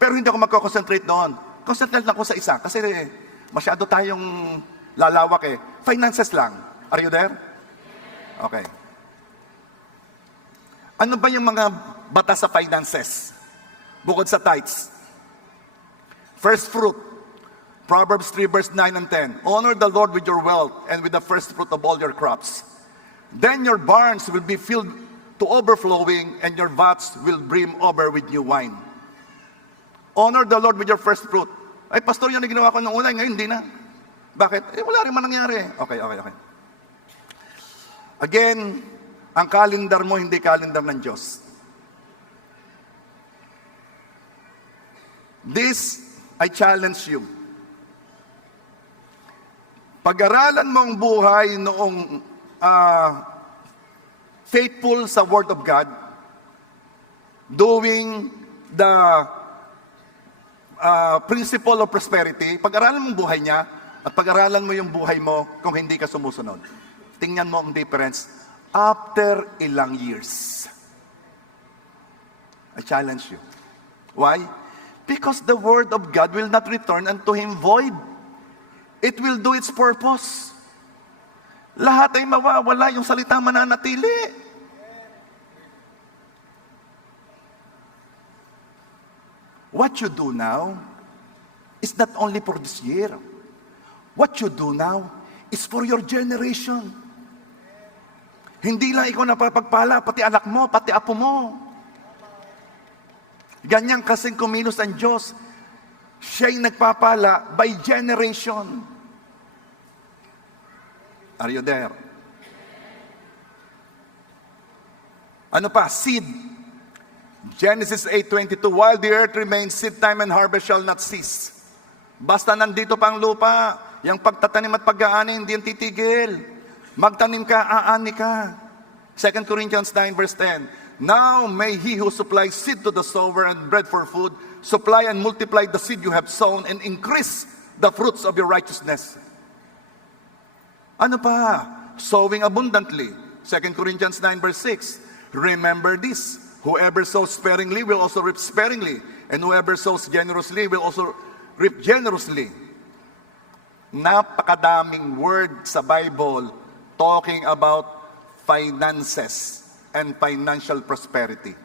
Pero hindi ako magko-concentrate doon. Concentrate lang ako sa isa kasi masyado tayong lalawak eh. Finances lang. Are you there? Okay. Ano ba yung mga batas sa finances? Bukod sa tithes. First fruit. Proverbs 3 verse 9 and 10. Honor the Lord with your wealth and with the first fruit of all your crops. Then your barns will be filled to overflowing and your vats will brim over with new wine. Honor the Lord with your first fruit. Ay, pastor, yan ang ginawa ko nung una, ngayon hindi na. Bakit? Wala rin man nangyari. Okay. Again, ang kalendar mo hindi kalendar ng Diyos. This, I challenge you. Pag-aralan mo ang buhay noong faithful sa Word of God, doing the principle of prosperity, pag-aralan mo yung buhay niya, at pag-aralan mo yung buhay mo kung hindi ka sumusunod. Tingnan mo ang difference after ilang years. I challenge you. Why? Because the word of God will not return unto him void. It will do its purpose. Lahat ay mawawala, yung salita mananatili. What you do now is not only for this year. What you do now is for your generation. Hindi lang ikaw napapagpala, pati anak mo, pati apo mo. Ganyan kasing kumilos ang Diyos. Siya'y nagpapala by generation. Are you there? Ano pa? Seed. Genesis 8:22, while the earth remains, seed time and harvest shall not cease. Basta nandito pa ang lupa, yung pagtatanim at pag-aani, hindi yan titigil. Magtanim ka, aani ka. 2 Corinthians 9 verse 10, now may he who supplies seed to the sower and bread for food, supply and multiply the seed you have sown and increase the fruits of your righteousness. Ano pa? Sowing abundantly. 2 Corinthians 9 verse 6, remember this, whoever sows sparingly will also reap sparingly, and whoever sows generously will also reap generously. Napakadaming word sa Bible talking about finances and financial prosperity.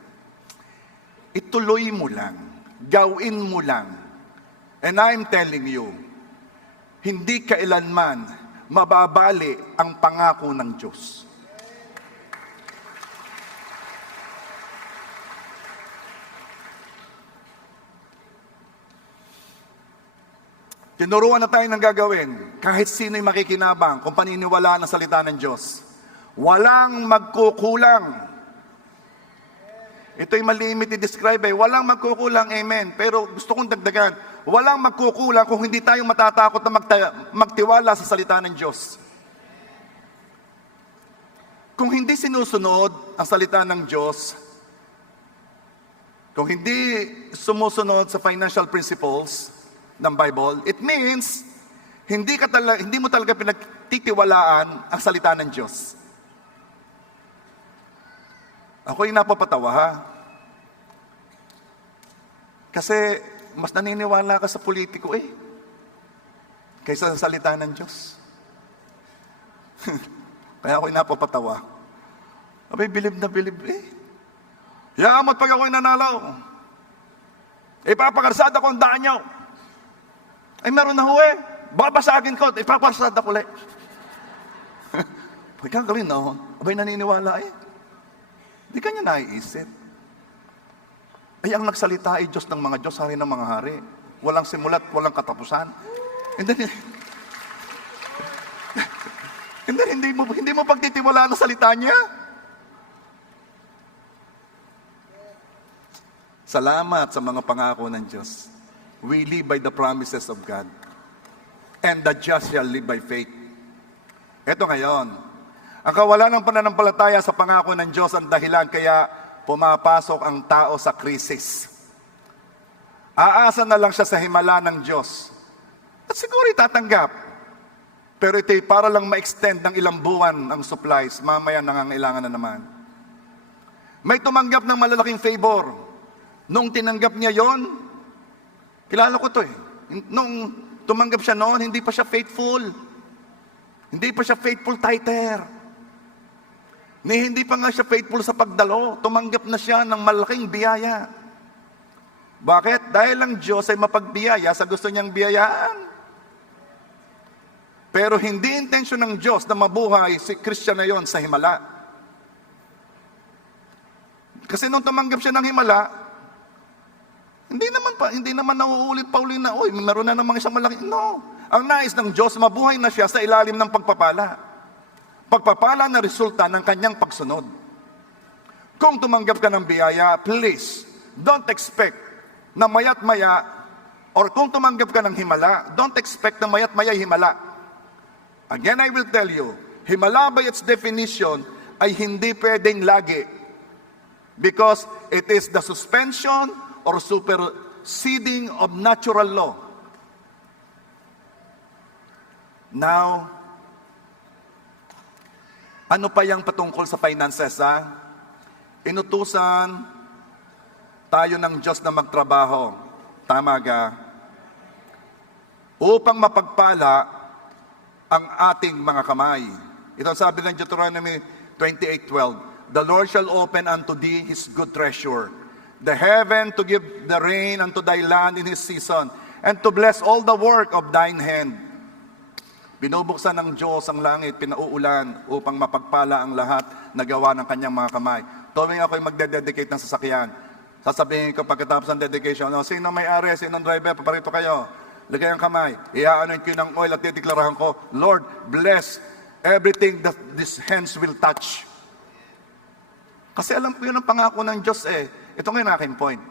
Ituloy mo lang, gawin mo lang. And I'm telling you, hindi kailanman mababali ang pangako ng Diyos. Tinuruan na tayo ng gagawin. Kahit sino'y makikinabang kung paniniwalaan ang salita ng Diyos. Walang magkukulang. Ito'y malimit i-describe eh. Walang magkukulang, amen. Pero gusto kong dagdagan, walang magkukulang kung hindi tayo matatakot na magtiwala sa salita ng Diyos. Kung hindi sinusunod ang salita ng Diyos, kung hindi sumusunod sa financial principles ng Bible, it means hindi mo talaga pinagtitiwalaan ang salita ng Diyos. Ako'y napapatawa ha. Kasi mas naniniwala ka sa politiko kaysa sa salita ng Diyos. Kaya ako'y napapatawa. Abay, bilib na bilib Yamat pag ako'y nanalaw, ipapakarsada ko ang daan niyo. Ay, meron na babasagin ko, ipapakarsada ko ulit. Pagkagaling na abay naniniwala Hindi kanya naiisip. Ay, ang nagsalita ay Diyos ng mga Diyos, hari ng mga hari. Walang simulat, walang katapusan. And then, hindi mo pagtitiwalaan ang salita niya. Salamat sa mga pangako ng Diyos. We live by the promises of God. And the just shall live by faith. Ito ngayon, ang kawalan ng pananampalataya sa pangako ng Diyos ang dahilan kaya pumapasok ang tao sa krisis. Aasa na lang siya sa himala ng Diyos. At siguro itatanggap. Pero ito'y para lang ma-extend ng ilang buwan ang supplies. Mamaya nangangailangan na naman. May tumanggap ng malalaking favor. Nung tinanggap niya yon, kilala ko to Nung tumanggap siya noon, hindi pa siya faithful. Hindi pa siya faithful tither. Hindi pa nga siya faithful sa pagdalo. Tumanggap na siya ng malaking biyaya. Bakit? Dahil ang Diyos ay mapagbiyaya sa gusto niyang biyayaan. Pero hindi intensyon ng Diyos na mabuhay si Christian na yon sa himala. Kasi nung tumanggap siya ng himala, hindi naman nauulit pa uli na, meron na namang isang malaki. No. Ang nais ng Diyos, mabuhay na siya sa ilalim ng pagpapala. Pagpapala na resulta ng kanyang pagsunod. Kung tumanggap ka ng biyaya, please, don't expect na mayat-maya, or kung tumanggap ka ng himala, don't expect na mayat-maya himala. Again, I will tell you, himala by its definition ay hindi pwedeng lagi. Because it is the suspension or superseding of natural law. Now, ano pa yung patungkol sa finances, ha? Inutusan tayo ng Diyos na magtrabaho. Tama ka? Upang mapagpala ang ating mga kamay. Ito ang sabi ng Deuteronomy 28:12. The Lord shall open unto thee his good treasure, the heaven to give the rain unto thy land in his season, and to bless all the work of thine hand. Binubuksan ng Diyos ang langit, pinauulan upang mapagpala ang lahat na gawa ng kanyang mga kamay. Tuwing ako'y magde-dedicate ng sasakyan, sasabihin ko pagkatapos ng dedication, sino may-ari, sino driver, paparito kayo. Lagay ang kamay, iaanoin ko ng oil at tideklarahan ko, Lord, bless everything that these hands will touch. Kasi alam ko yun ang pangako ng Diyos eh. Ito ngayon ang aking point.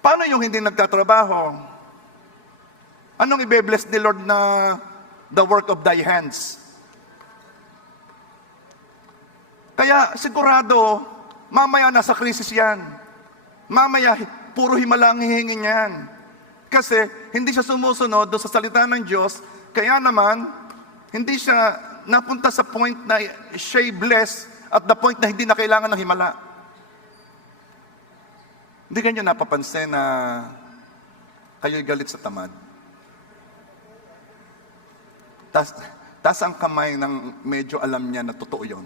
Paano yung hindi nagtatrabaho? Anong ibe-bless ni Lord na the work of thy hands? Kaya sigurado, mamaya nasa krisis yan. Mamaya, puro himala ang hihingin yan. Kasi hindi siya sumusunod doon sa salita ng Diyos, kaya naman, hindi siya napunta sa point na siya'y blessed at the point na hindi na kailangan ng himala. Hindi ganyo napapansin na kayo'y galit sa tamad. Tas ang kamay ng medyo alam niya na totoo yun.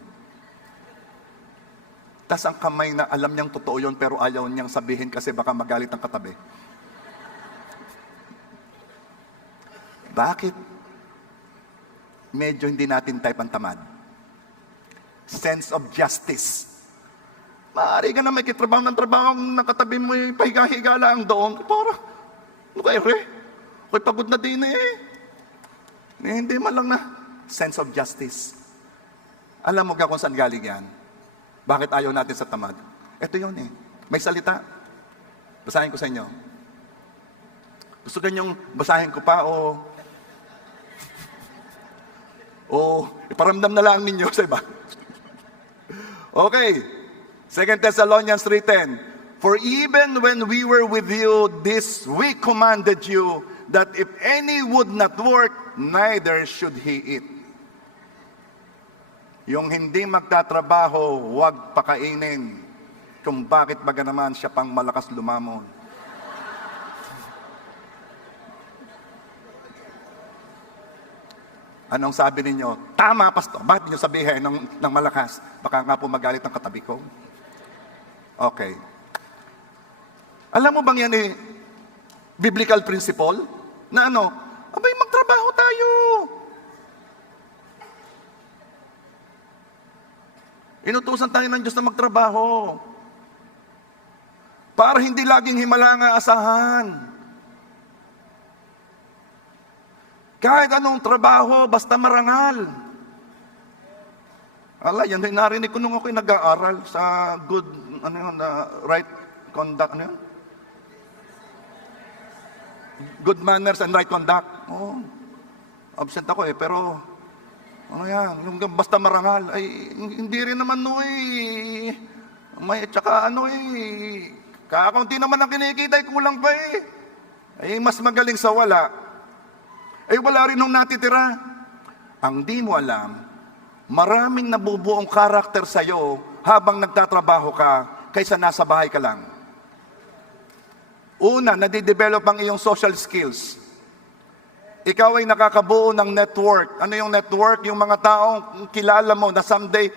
Tas ang kamay na alam niyang totoo yun pero ayaw niyang sabihin kasi baka magalit ang katabi. Bakit? Medyo hindi natin type ang tamad. Sense of justice. Maaari ka na may kitrabaho ng trabaho ng katabi mo, pahiga-higa lang doon. Para, ano kayo re? Ako'y pagod na din eh. Hindi man lang na sense of justice. Alam mo ka kung saan galing yan? Bakit ayaw natin sa tamad? Ito yun eh. May salita. Basahin ko sa inyo. Gusto kanyong basahin ko pa o iparamdam na lang ninyo sa iba. Okay. 2 Thessalonians 3:10. For even when we were with you, this we commanded you, that if any would not work, neither should he eat. Yung hindi magtatrabaho, huwag pakainin. Kung bakit baga naman siya pang malakas lumamon. Anong sabi ninyo? Tama, pastor. Bakit niyo sabihin ng malakas? Baka nga po magalit ang katabi ko. Okay. Alam mo bang yan eh, biblical principle? Na ano? Abay, magtrabaho tayo. Inutusan tayo ng Diyos na magtrabaho. Para hindi laging himala ang aasahan. Kahit anong trabaho, basta marangal. Yan yung narinig ko nung ako'y nag-aaral sa good, right conduct, good manners and right conduct. Absent ako pero, yung basta marangal, ay, hindi rin naman may, tsaka kakaunti naman ang kinikita, kulang pa Ay, mas magaling sa wala. Ay wala rin nung natitira. Ang di mo alam, maraming nabubuong karakter sa'yo habang nagtatrabaho ka kaysa nasa bahay ka lang. Una, nadidevelop ang iyong social skills. Ikaw ay nakakabuo ng network. Ano yung network? Yung mga taong kilala mo na someday,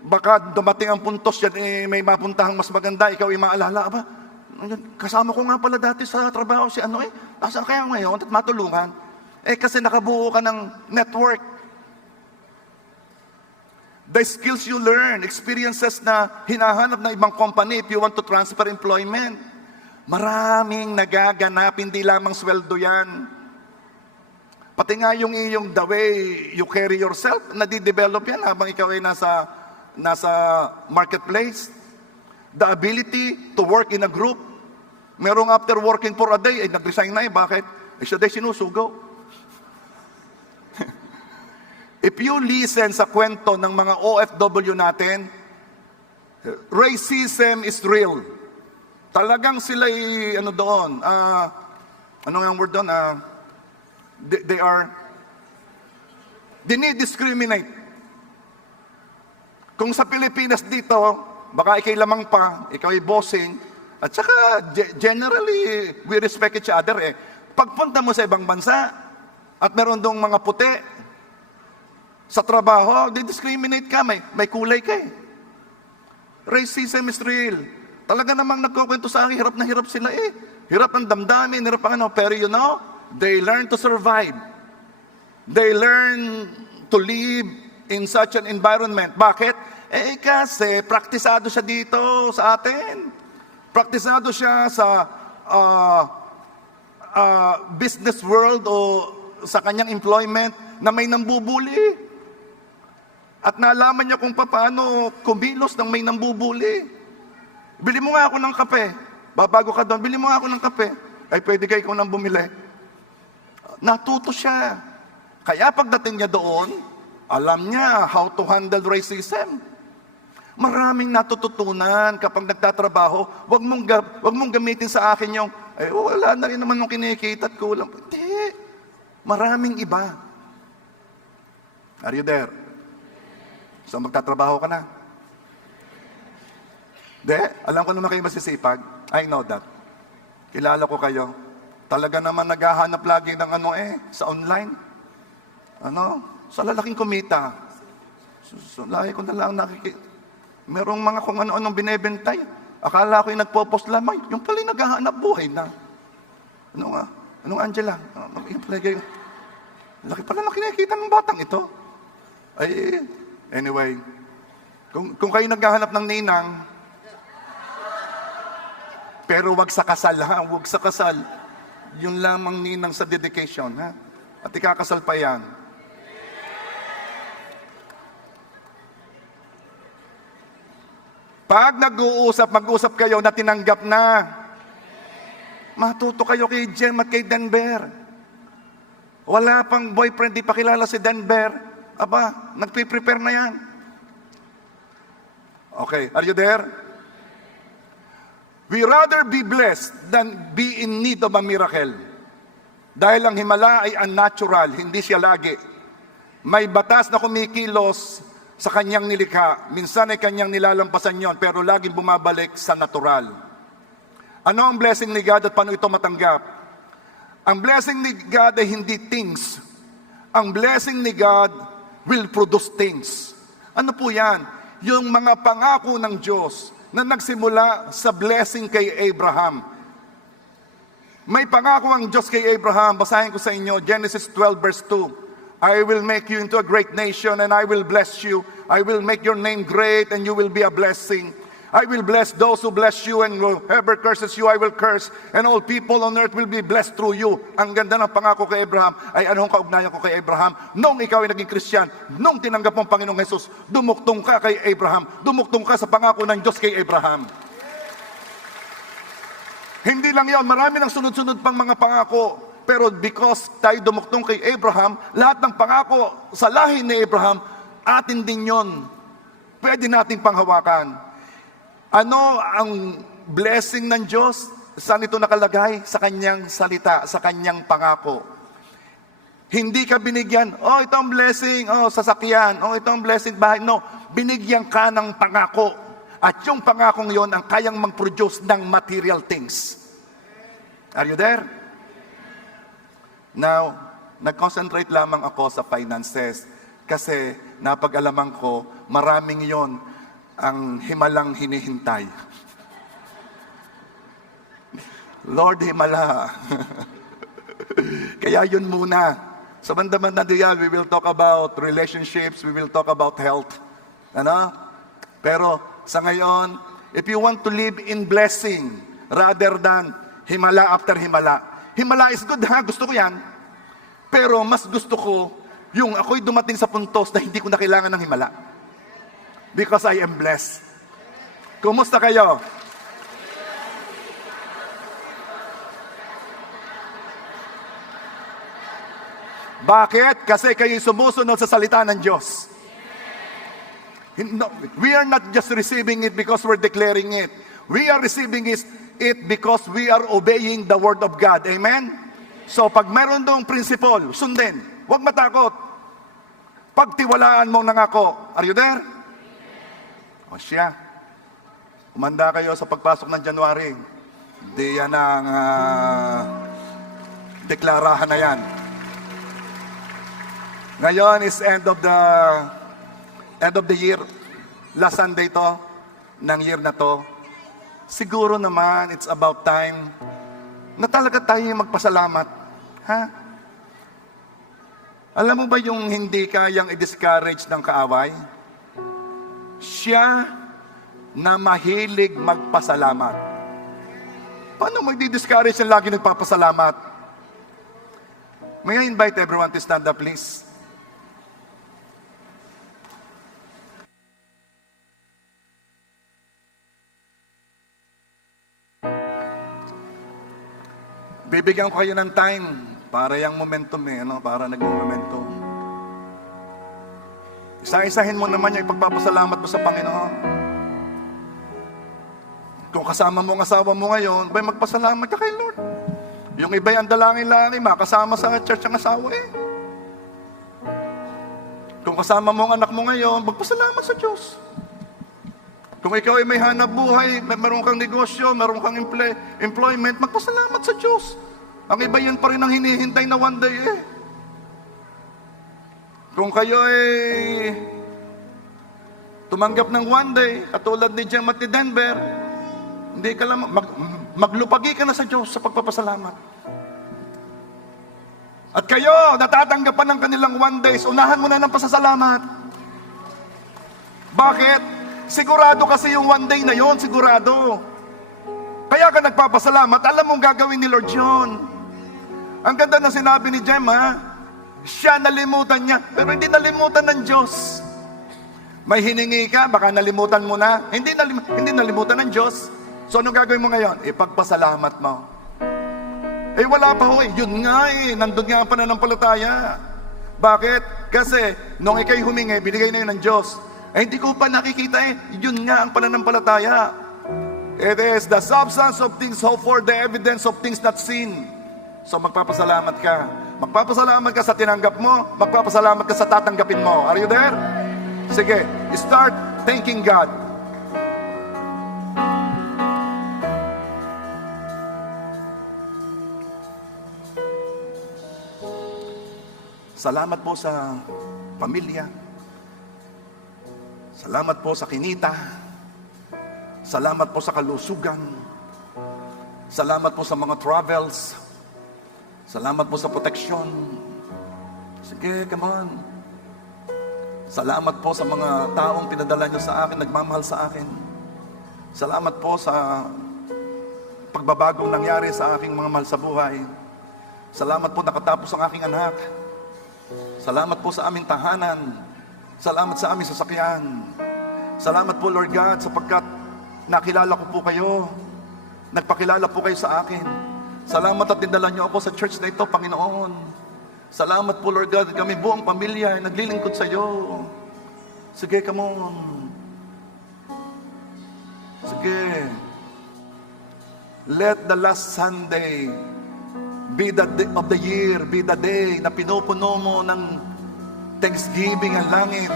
baka dumating ang puntos yan, may mapuntahang mas maganda, ikaw ay maalala. Kasama ko nga pala dati sa trabaho si nasaan kaya ngayon at matulungan? Kasi nakabuo ka ng network. The skills you learn, experiences na hinahanap ng ibang company if you want to transfer employment. Maraming nagaganap, hindi lamang sweldo yan. Pati nga yung iyong the way you carry yourself, nadidevelop yan habang ikaw ay nasa marketplace. The ability to work in a group. Merong after working for a day, nag-resign na bakit? Siya day sinusugo. If you listen sa kwento ng mga OFW natin, racism is real. Talagang sila'y, ano doon, ano nga ang word doon? Dinidiscriminate. Kung sa Pilipinas dito, baka ikay lamang pa, ikaw ay bossing, at saka generally, we respect each other eh. Pagpunta mo sa ibang bansa, at meron dong mga puti, sa trabaho, discriminate ka, may kulay ka eh. Racism is real. Talaga namang nagkukwento sa akin, hirap na hirap sila eh. Hirap ang damdamin, hirap ang ano, pero you know, they learn to survive. They learn to live in such an environment. Bakit? Kasi praktisado siya dito sa atin. Praktisado siya sa business world o sa kanyang employment na may nambubuli. At nalaman niya kung paano kumilos ng may nambubuli. Bili mo nga ako ng kape. Babago ka doon, bili mo nga ako ng kape. Ay pwede kayo ikaw nang bumili. Natuto siya. Kaya pagdating niya doon, alam niya how to handle racism. Maraming natututunan kapag nagtatrabaho. Wag mong gamitin sa akin yung, wala na rin naman nung kinikita at kulang. Hindi. Maraming iba. Are you there? So magtatrabaho ka na. Hindi. Alam ko naman kayo masisipag. I know that. Kilala ko kayo. Talaga naman naghahanap lagi ng sa online. Sa lalaking kumita. So lagi ko na lang merong mga kung ano-anong binebentay. Akala ko yung nagpo-post lamang. Yung pala naghahanap buhay na. Anong Angela? Yung pala laki pala na kinikita ng batang ito. Anyway. Kung kayo naghahanap ng ninang, pero wag sa kasal ha. Wag sa kasal. Yun lamang ninang sa dedication ha. At ikakasal pa yan. Pag mag-usap kayo na tinanggap na, matuto kayo kay Jem at kay Denver. Wala pang boyfriend, di pa kilala si Denver. Aba, nagpe-prepare na yan. Okay, are you there? We rather be blessed than be in need of a miracle. Dahil ang himala ay unnatural, hindi siya lagi. May batas na kumikilos sa kanyang nilikha. Minsan ay kanyang nilalampasan yon, pero laging bumabalik sa natural. Ano ang blessing ni God at paano ito matanggap? Ang blessing ni God ay hindi things. Ang blessing ni God will produce things. Ano po yan? Yung mga pangako ng Diyos na nagsimula sa blessing kay Abraham. May pangako ang Diyos kay Abraham. Basahin ko sa inyo, Genesis 12 verse 2. I will make you into a great nation and I will bless you. I will make your name great and you will be a blessing. I will bless those who bless you and whoever curses you, I will curse. And all people on earth will be blessed through you. Ang ganda ng pangako kay Abraham ay anong kaugnayan ko kay Abraham? Nung ikaw ay naging Christian, nung tinanggap mong Panginoong Jesus, dumuktong ka kay Abraham. Dumuktong ka sa pangako ng Diyos kay Abraham. Hindi lang yan, marami ng sunod-sunod pang mga pangako. Pero because tayo dumuktong kay Abraham, lahat ng pangako sa lahi ni Abraham, atin din yon. Pwede nating panghawakan. Ano ang blessing ng Diyos? Saan ito nakalagay? Sa kanyang salita, sa kanyang pangako. Hindi ka binigyan, ito ang blessing, sasakyan, ito ang blessing, bahay. No, binigyan ka ng pangako. At yung pangakong yon ang kayang mag-produce ng material things. Are you there? Now, nag-concentrate lamang ako sa finances kasi napag-alaman ko, maraming yon ang himalang hinihintay. Lord, himala. Kaya yun muna. Sa bandaman na diyan, we will talk about relationships, we will talk about health. Pero sa ngayon, if you want to live in blessing rather than himala after himala, himala is good ha, gusto ko yan. Pero mas gusto ko yung ako'y dumating sa puntos na hindi ko na kailangan ng himala. Because I am blessed. Kumusta kayo? Bakit? Kasi kayo sumusunod sa salita ng Diyos. No, we are not just receiving it because we're declaring it. We are receiving it it because we are obeying the Word of God. Amen? So pag meron dong principle, sundin. Huwag matakot. Pagtiwalaan mo nangako. Are you there? O siya. Umanda kayo sa pagpasok ng January. Hindi yan ang deklarahan na yan. Ngayon is end of the year. Last Sunday to ng year na to. Siguro naman it's about time na talaga tayo magpasalamat. Ha? Alam mo ba yung hindi kayang i-discourage ng kaaway? Siya na mahilig magpasalamat. Paano magdi-discourage na lagi nagpapasalamat? May I invite everyone to stand up, please? Bibigyan ko kayo ng time para yung momentum para nag-momentum. Isa-isahin mo naman yung ipagpapasalamat mo sa Panginoon. Kung kasama mo ang asawa mo ngayon, magpasalamat ka kay Lord. Yung iba'y ang dalangin-langin, makasama sa church ang asawa Kung kasama mo ang anak mo ngayon, magpasalamat sa Diyos. Kung ikaw ay may hanap buhay, meron kang negosyo, meron kang employment, magpasalamat sa Diyos. Ang iba yun pa rin ang hinihintay na one day Kung kayo ay tumanggap ng one day, katulad ni Jem at ni Denver, hindi ka lang, maglupagi ka na sa Diyos sa pagpapasalamat. At kayo, natatanggapan ng kanilang one days, unahan mo na ng pasasalamat. Bakit? Sigurado kasi yung one day na yon, sigurado. Kaya ka nagpapasalamat, alam mong gagawin ni Lord yun. Ang ganda na sinabi ni Jem, siya nalimutan niya, pero hindi nalimutan ng Diyos. May hiningi ka, baka nalimutan mo na, hindi nalimutan ng Diyos. So anong gagawin mo ngayon? Ipagpasalamat mo. Wala pa yun nga nandun nga ang pananampalataya. Bakit? Kasi nung ikay humingi, binigay na yun ng Diyos. Hindi ko pa nakikita yun nga ang pananampalataya. It is the substance of things hoped for, the evidence of things not seen. So magpapasalamat ka. Magpapasalamat ka sa tinanggap mo, magpapasalamat ka sa tatanggapin mo. Are you there? Sige, start thanking God. Salamat po sa pamilya. Salamat po sa kinita. Salamat po sa kalusugan. Salamat po sa mga travels. Salamat po sa protection. Sige, come on. Salamat po sa mga taong pinadala nyo sa akin, nagmamahal sa akin. Salamat po sa pagbabagong nangyari sa aking mga mahal sa buhay. Salamat po nakatapos ang aking anak. Salamat po sa aming tahanan. Salamat sa aming sasakyan. Salamat po, Lord God, sapagkat nakilala ko po kayo. Nagpakilala po kayo sa akin. Salamat at dinala niyo ako sa church na ito, Panginoon. Salamat po, Lord God, kami buong pamilya ay naglilingkod sa iyo. Sige, come on. Sige. Let the last Sunday be the day of the year, be the day na pinupuno mo ng thanksgiving ang langit.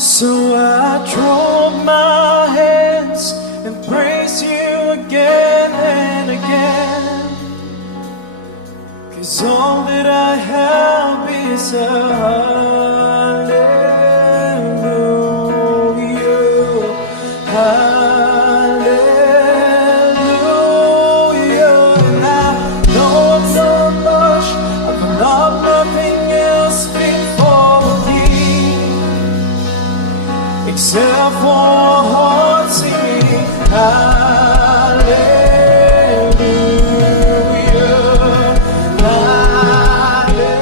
So I throw up my hands and praise you again and again, 'cause all that I have is a hallelujah, hallelujah. And I know it's so much, I've not nothing else fit for thee, except for a heart singing hallelujah, hallelujah.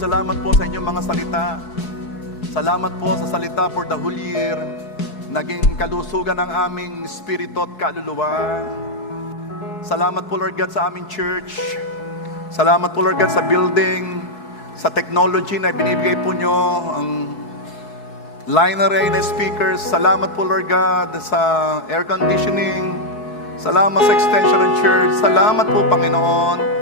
salamat po sa inyong mga salita. Salamat po sa salita for the whole year. Naging kalusugan ng aming spirito at kaluluwa. Salamat po, Lord God, sa aming church. Salamat po, Lord God, sa building, sa technology na binibigay po nyo, ang line array na speakers. Salamat po, Lord God, sa air conditioning. Salamat sa extension ng church. Salamat po, Panginoon.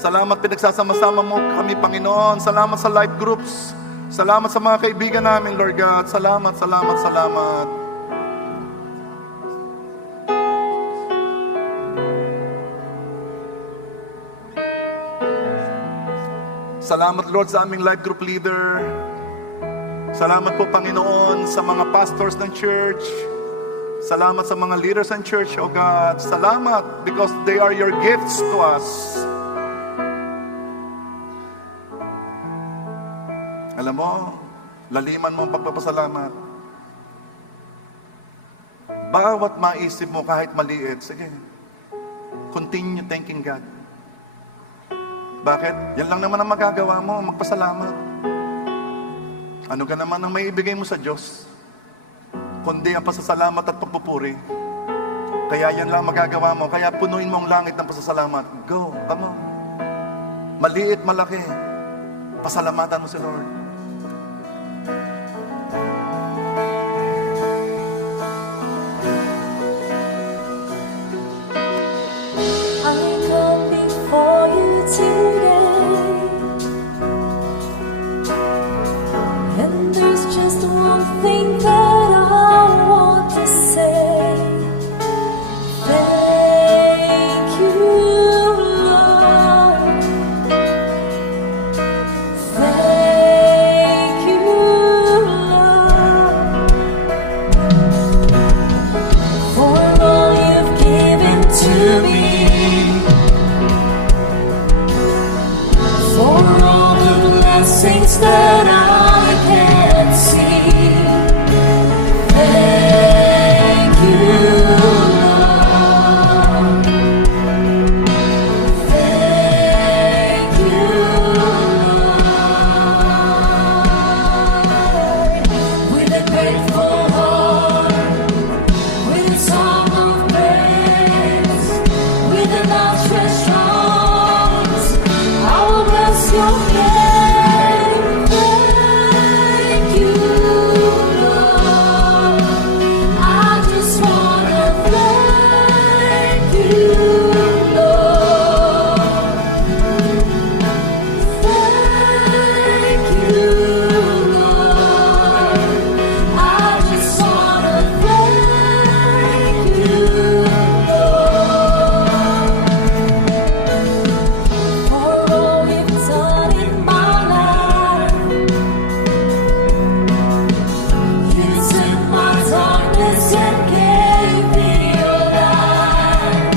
Salamat pinagsasama-sama mo kami, Panginoon. Salamat sa life groups. Salamat sa mga kaibigan namin, Lord God. Salamat, salamat, salamat. Salamat, Lord, sa aming life group leader. Salamat po, Panginoon, sa mga pastors ng church. Salamat sa mga leaders ng church, O God. Salamat because they are your gifts to us. Alam mo, laliman mo ang pagpapasalamat. Bawat maisip mo kahit maliit, sige, continue thanking God. Bakit? Yan lang naman ang magagawa mo, magpasalamat. Ano ka naman ang may ibigay mo sa Diyos? Kundi ang pasasalamat at pagpupuri. Kaya yan lang magagawa mo. Kaya punuin mo ang langit ng pasasalamat. Go, come on. Maliit, malaki. Pasalamatan mo si Lord. I come before you today, and there's just one thing that I want to say. Thank you, Lord. Thank you, Lord, for all you've given to me. For all the blessings that I can see. Thank you, Lord. Thank you, Lord. With a grateful heart, with a song of praise, with an outstretched arms, I will bless your name. Thank you, Lord. I just wanna thank you, Lord. Thank you, Lord. I just wanna thank you, Lord, for all you've done in my life. You took my darkness and gave me your light.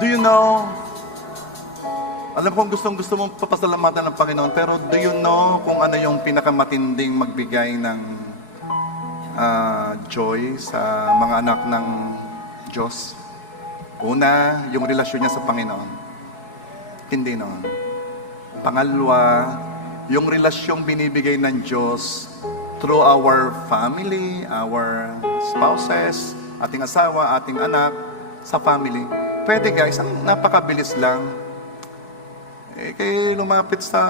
Do you know, alam kong gusto mong papasalamatan ng Panginoon, pero do you know kung ano yung pinakamatinding magbigay ng joy sa mga anak ng Diyos? Una, yung relasyon niya sa Panginoon. Hindi noon. Pangalawa, yung relasyong binibigay ng Diyos through our family, our spouses, ating asawa, ating anak, sa family. Pwede guys, ang napakabilis lang. Kayo lumapit sa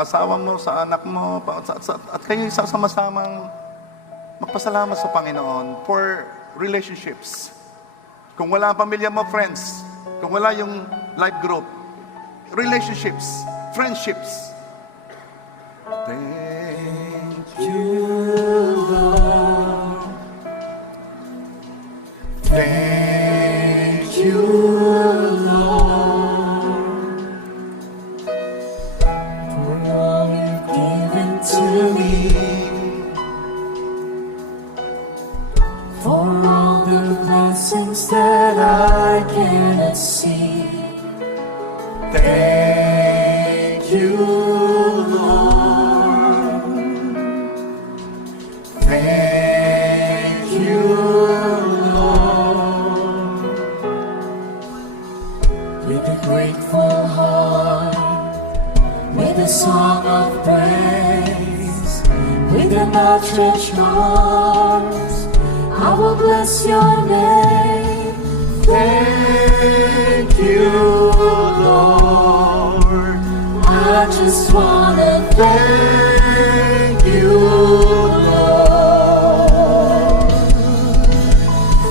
asawa mo, sa anak mo, at kayo sama-samang magpasalamat sa Panginoon for relationships. Kung wala ang pamilya mo, friends. Kung wala yung life group, relationships, friendships. Thank you, Lord. Thank you, Lord. For all you've given to me, for all the blessings that I cannot see. Thank you, Lord. Thank you, Lord. With a grateful heart, with a song of praise, with an outstretched arms, I will bless your name. Thank you, Lord. I just wanna thank you, Lord.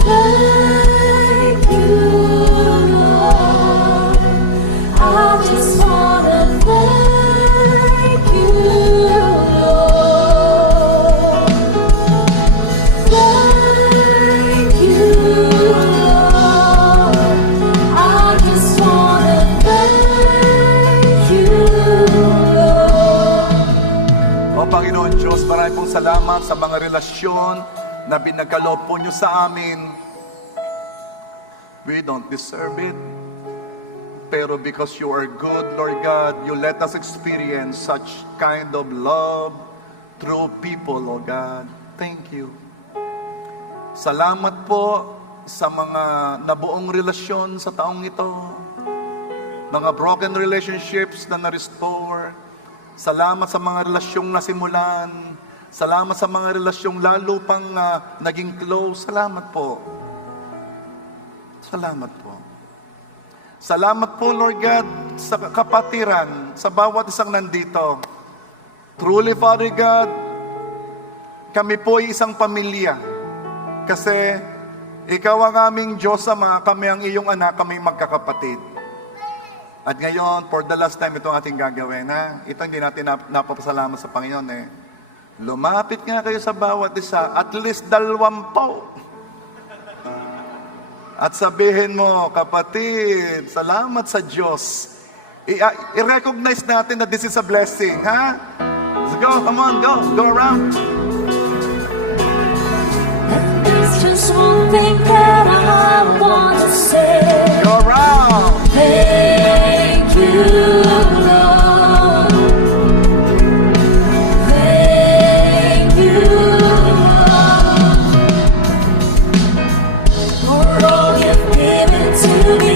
Thank you, Lord. I just wanna thank you, Lord. Thank you, Lord. I just wanna thank you, Lord. O Panginoon Diyos, marami pong salamat sa mga relasyon na binagkaloob po niyo sa amin. We don't deserve it. Pero because you are good, Lord God, you let us experience such kind of love through people, Lord God. Thank you. Salamat po sa mga nabuong relasyon sa taong ito. Mga broken relationships na na-restore. Salamat sa mga relasyong nasimulan. Salamat sa mga relasyong lalo pang naging close. Salamat po. Salamat po. Salamat po, Lord God, sa kapatiran, sa bawat isang nandito. Truly, Father God, kami po ay isang pamilya. Kasi ikaw ang aming Diyos Ama, kami ang iyong anak, kami magkakapatid. At ngayon, for the last time, ito ang ating gagawin, ha? Ito hindi natin napapasalamat sa Panginoon, eh. Lumapit nga kayo sa bawat isa, at least 20. At sabihin mo, kapatid, salamat sa Diyos. I-recognize natin that this is a blessing, ha? Let's go, come on, go around. And there's just one thing that I want to say. Go around. Thank you, Lord. Thank you, Lord. For all you've given to me.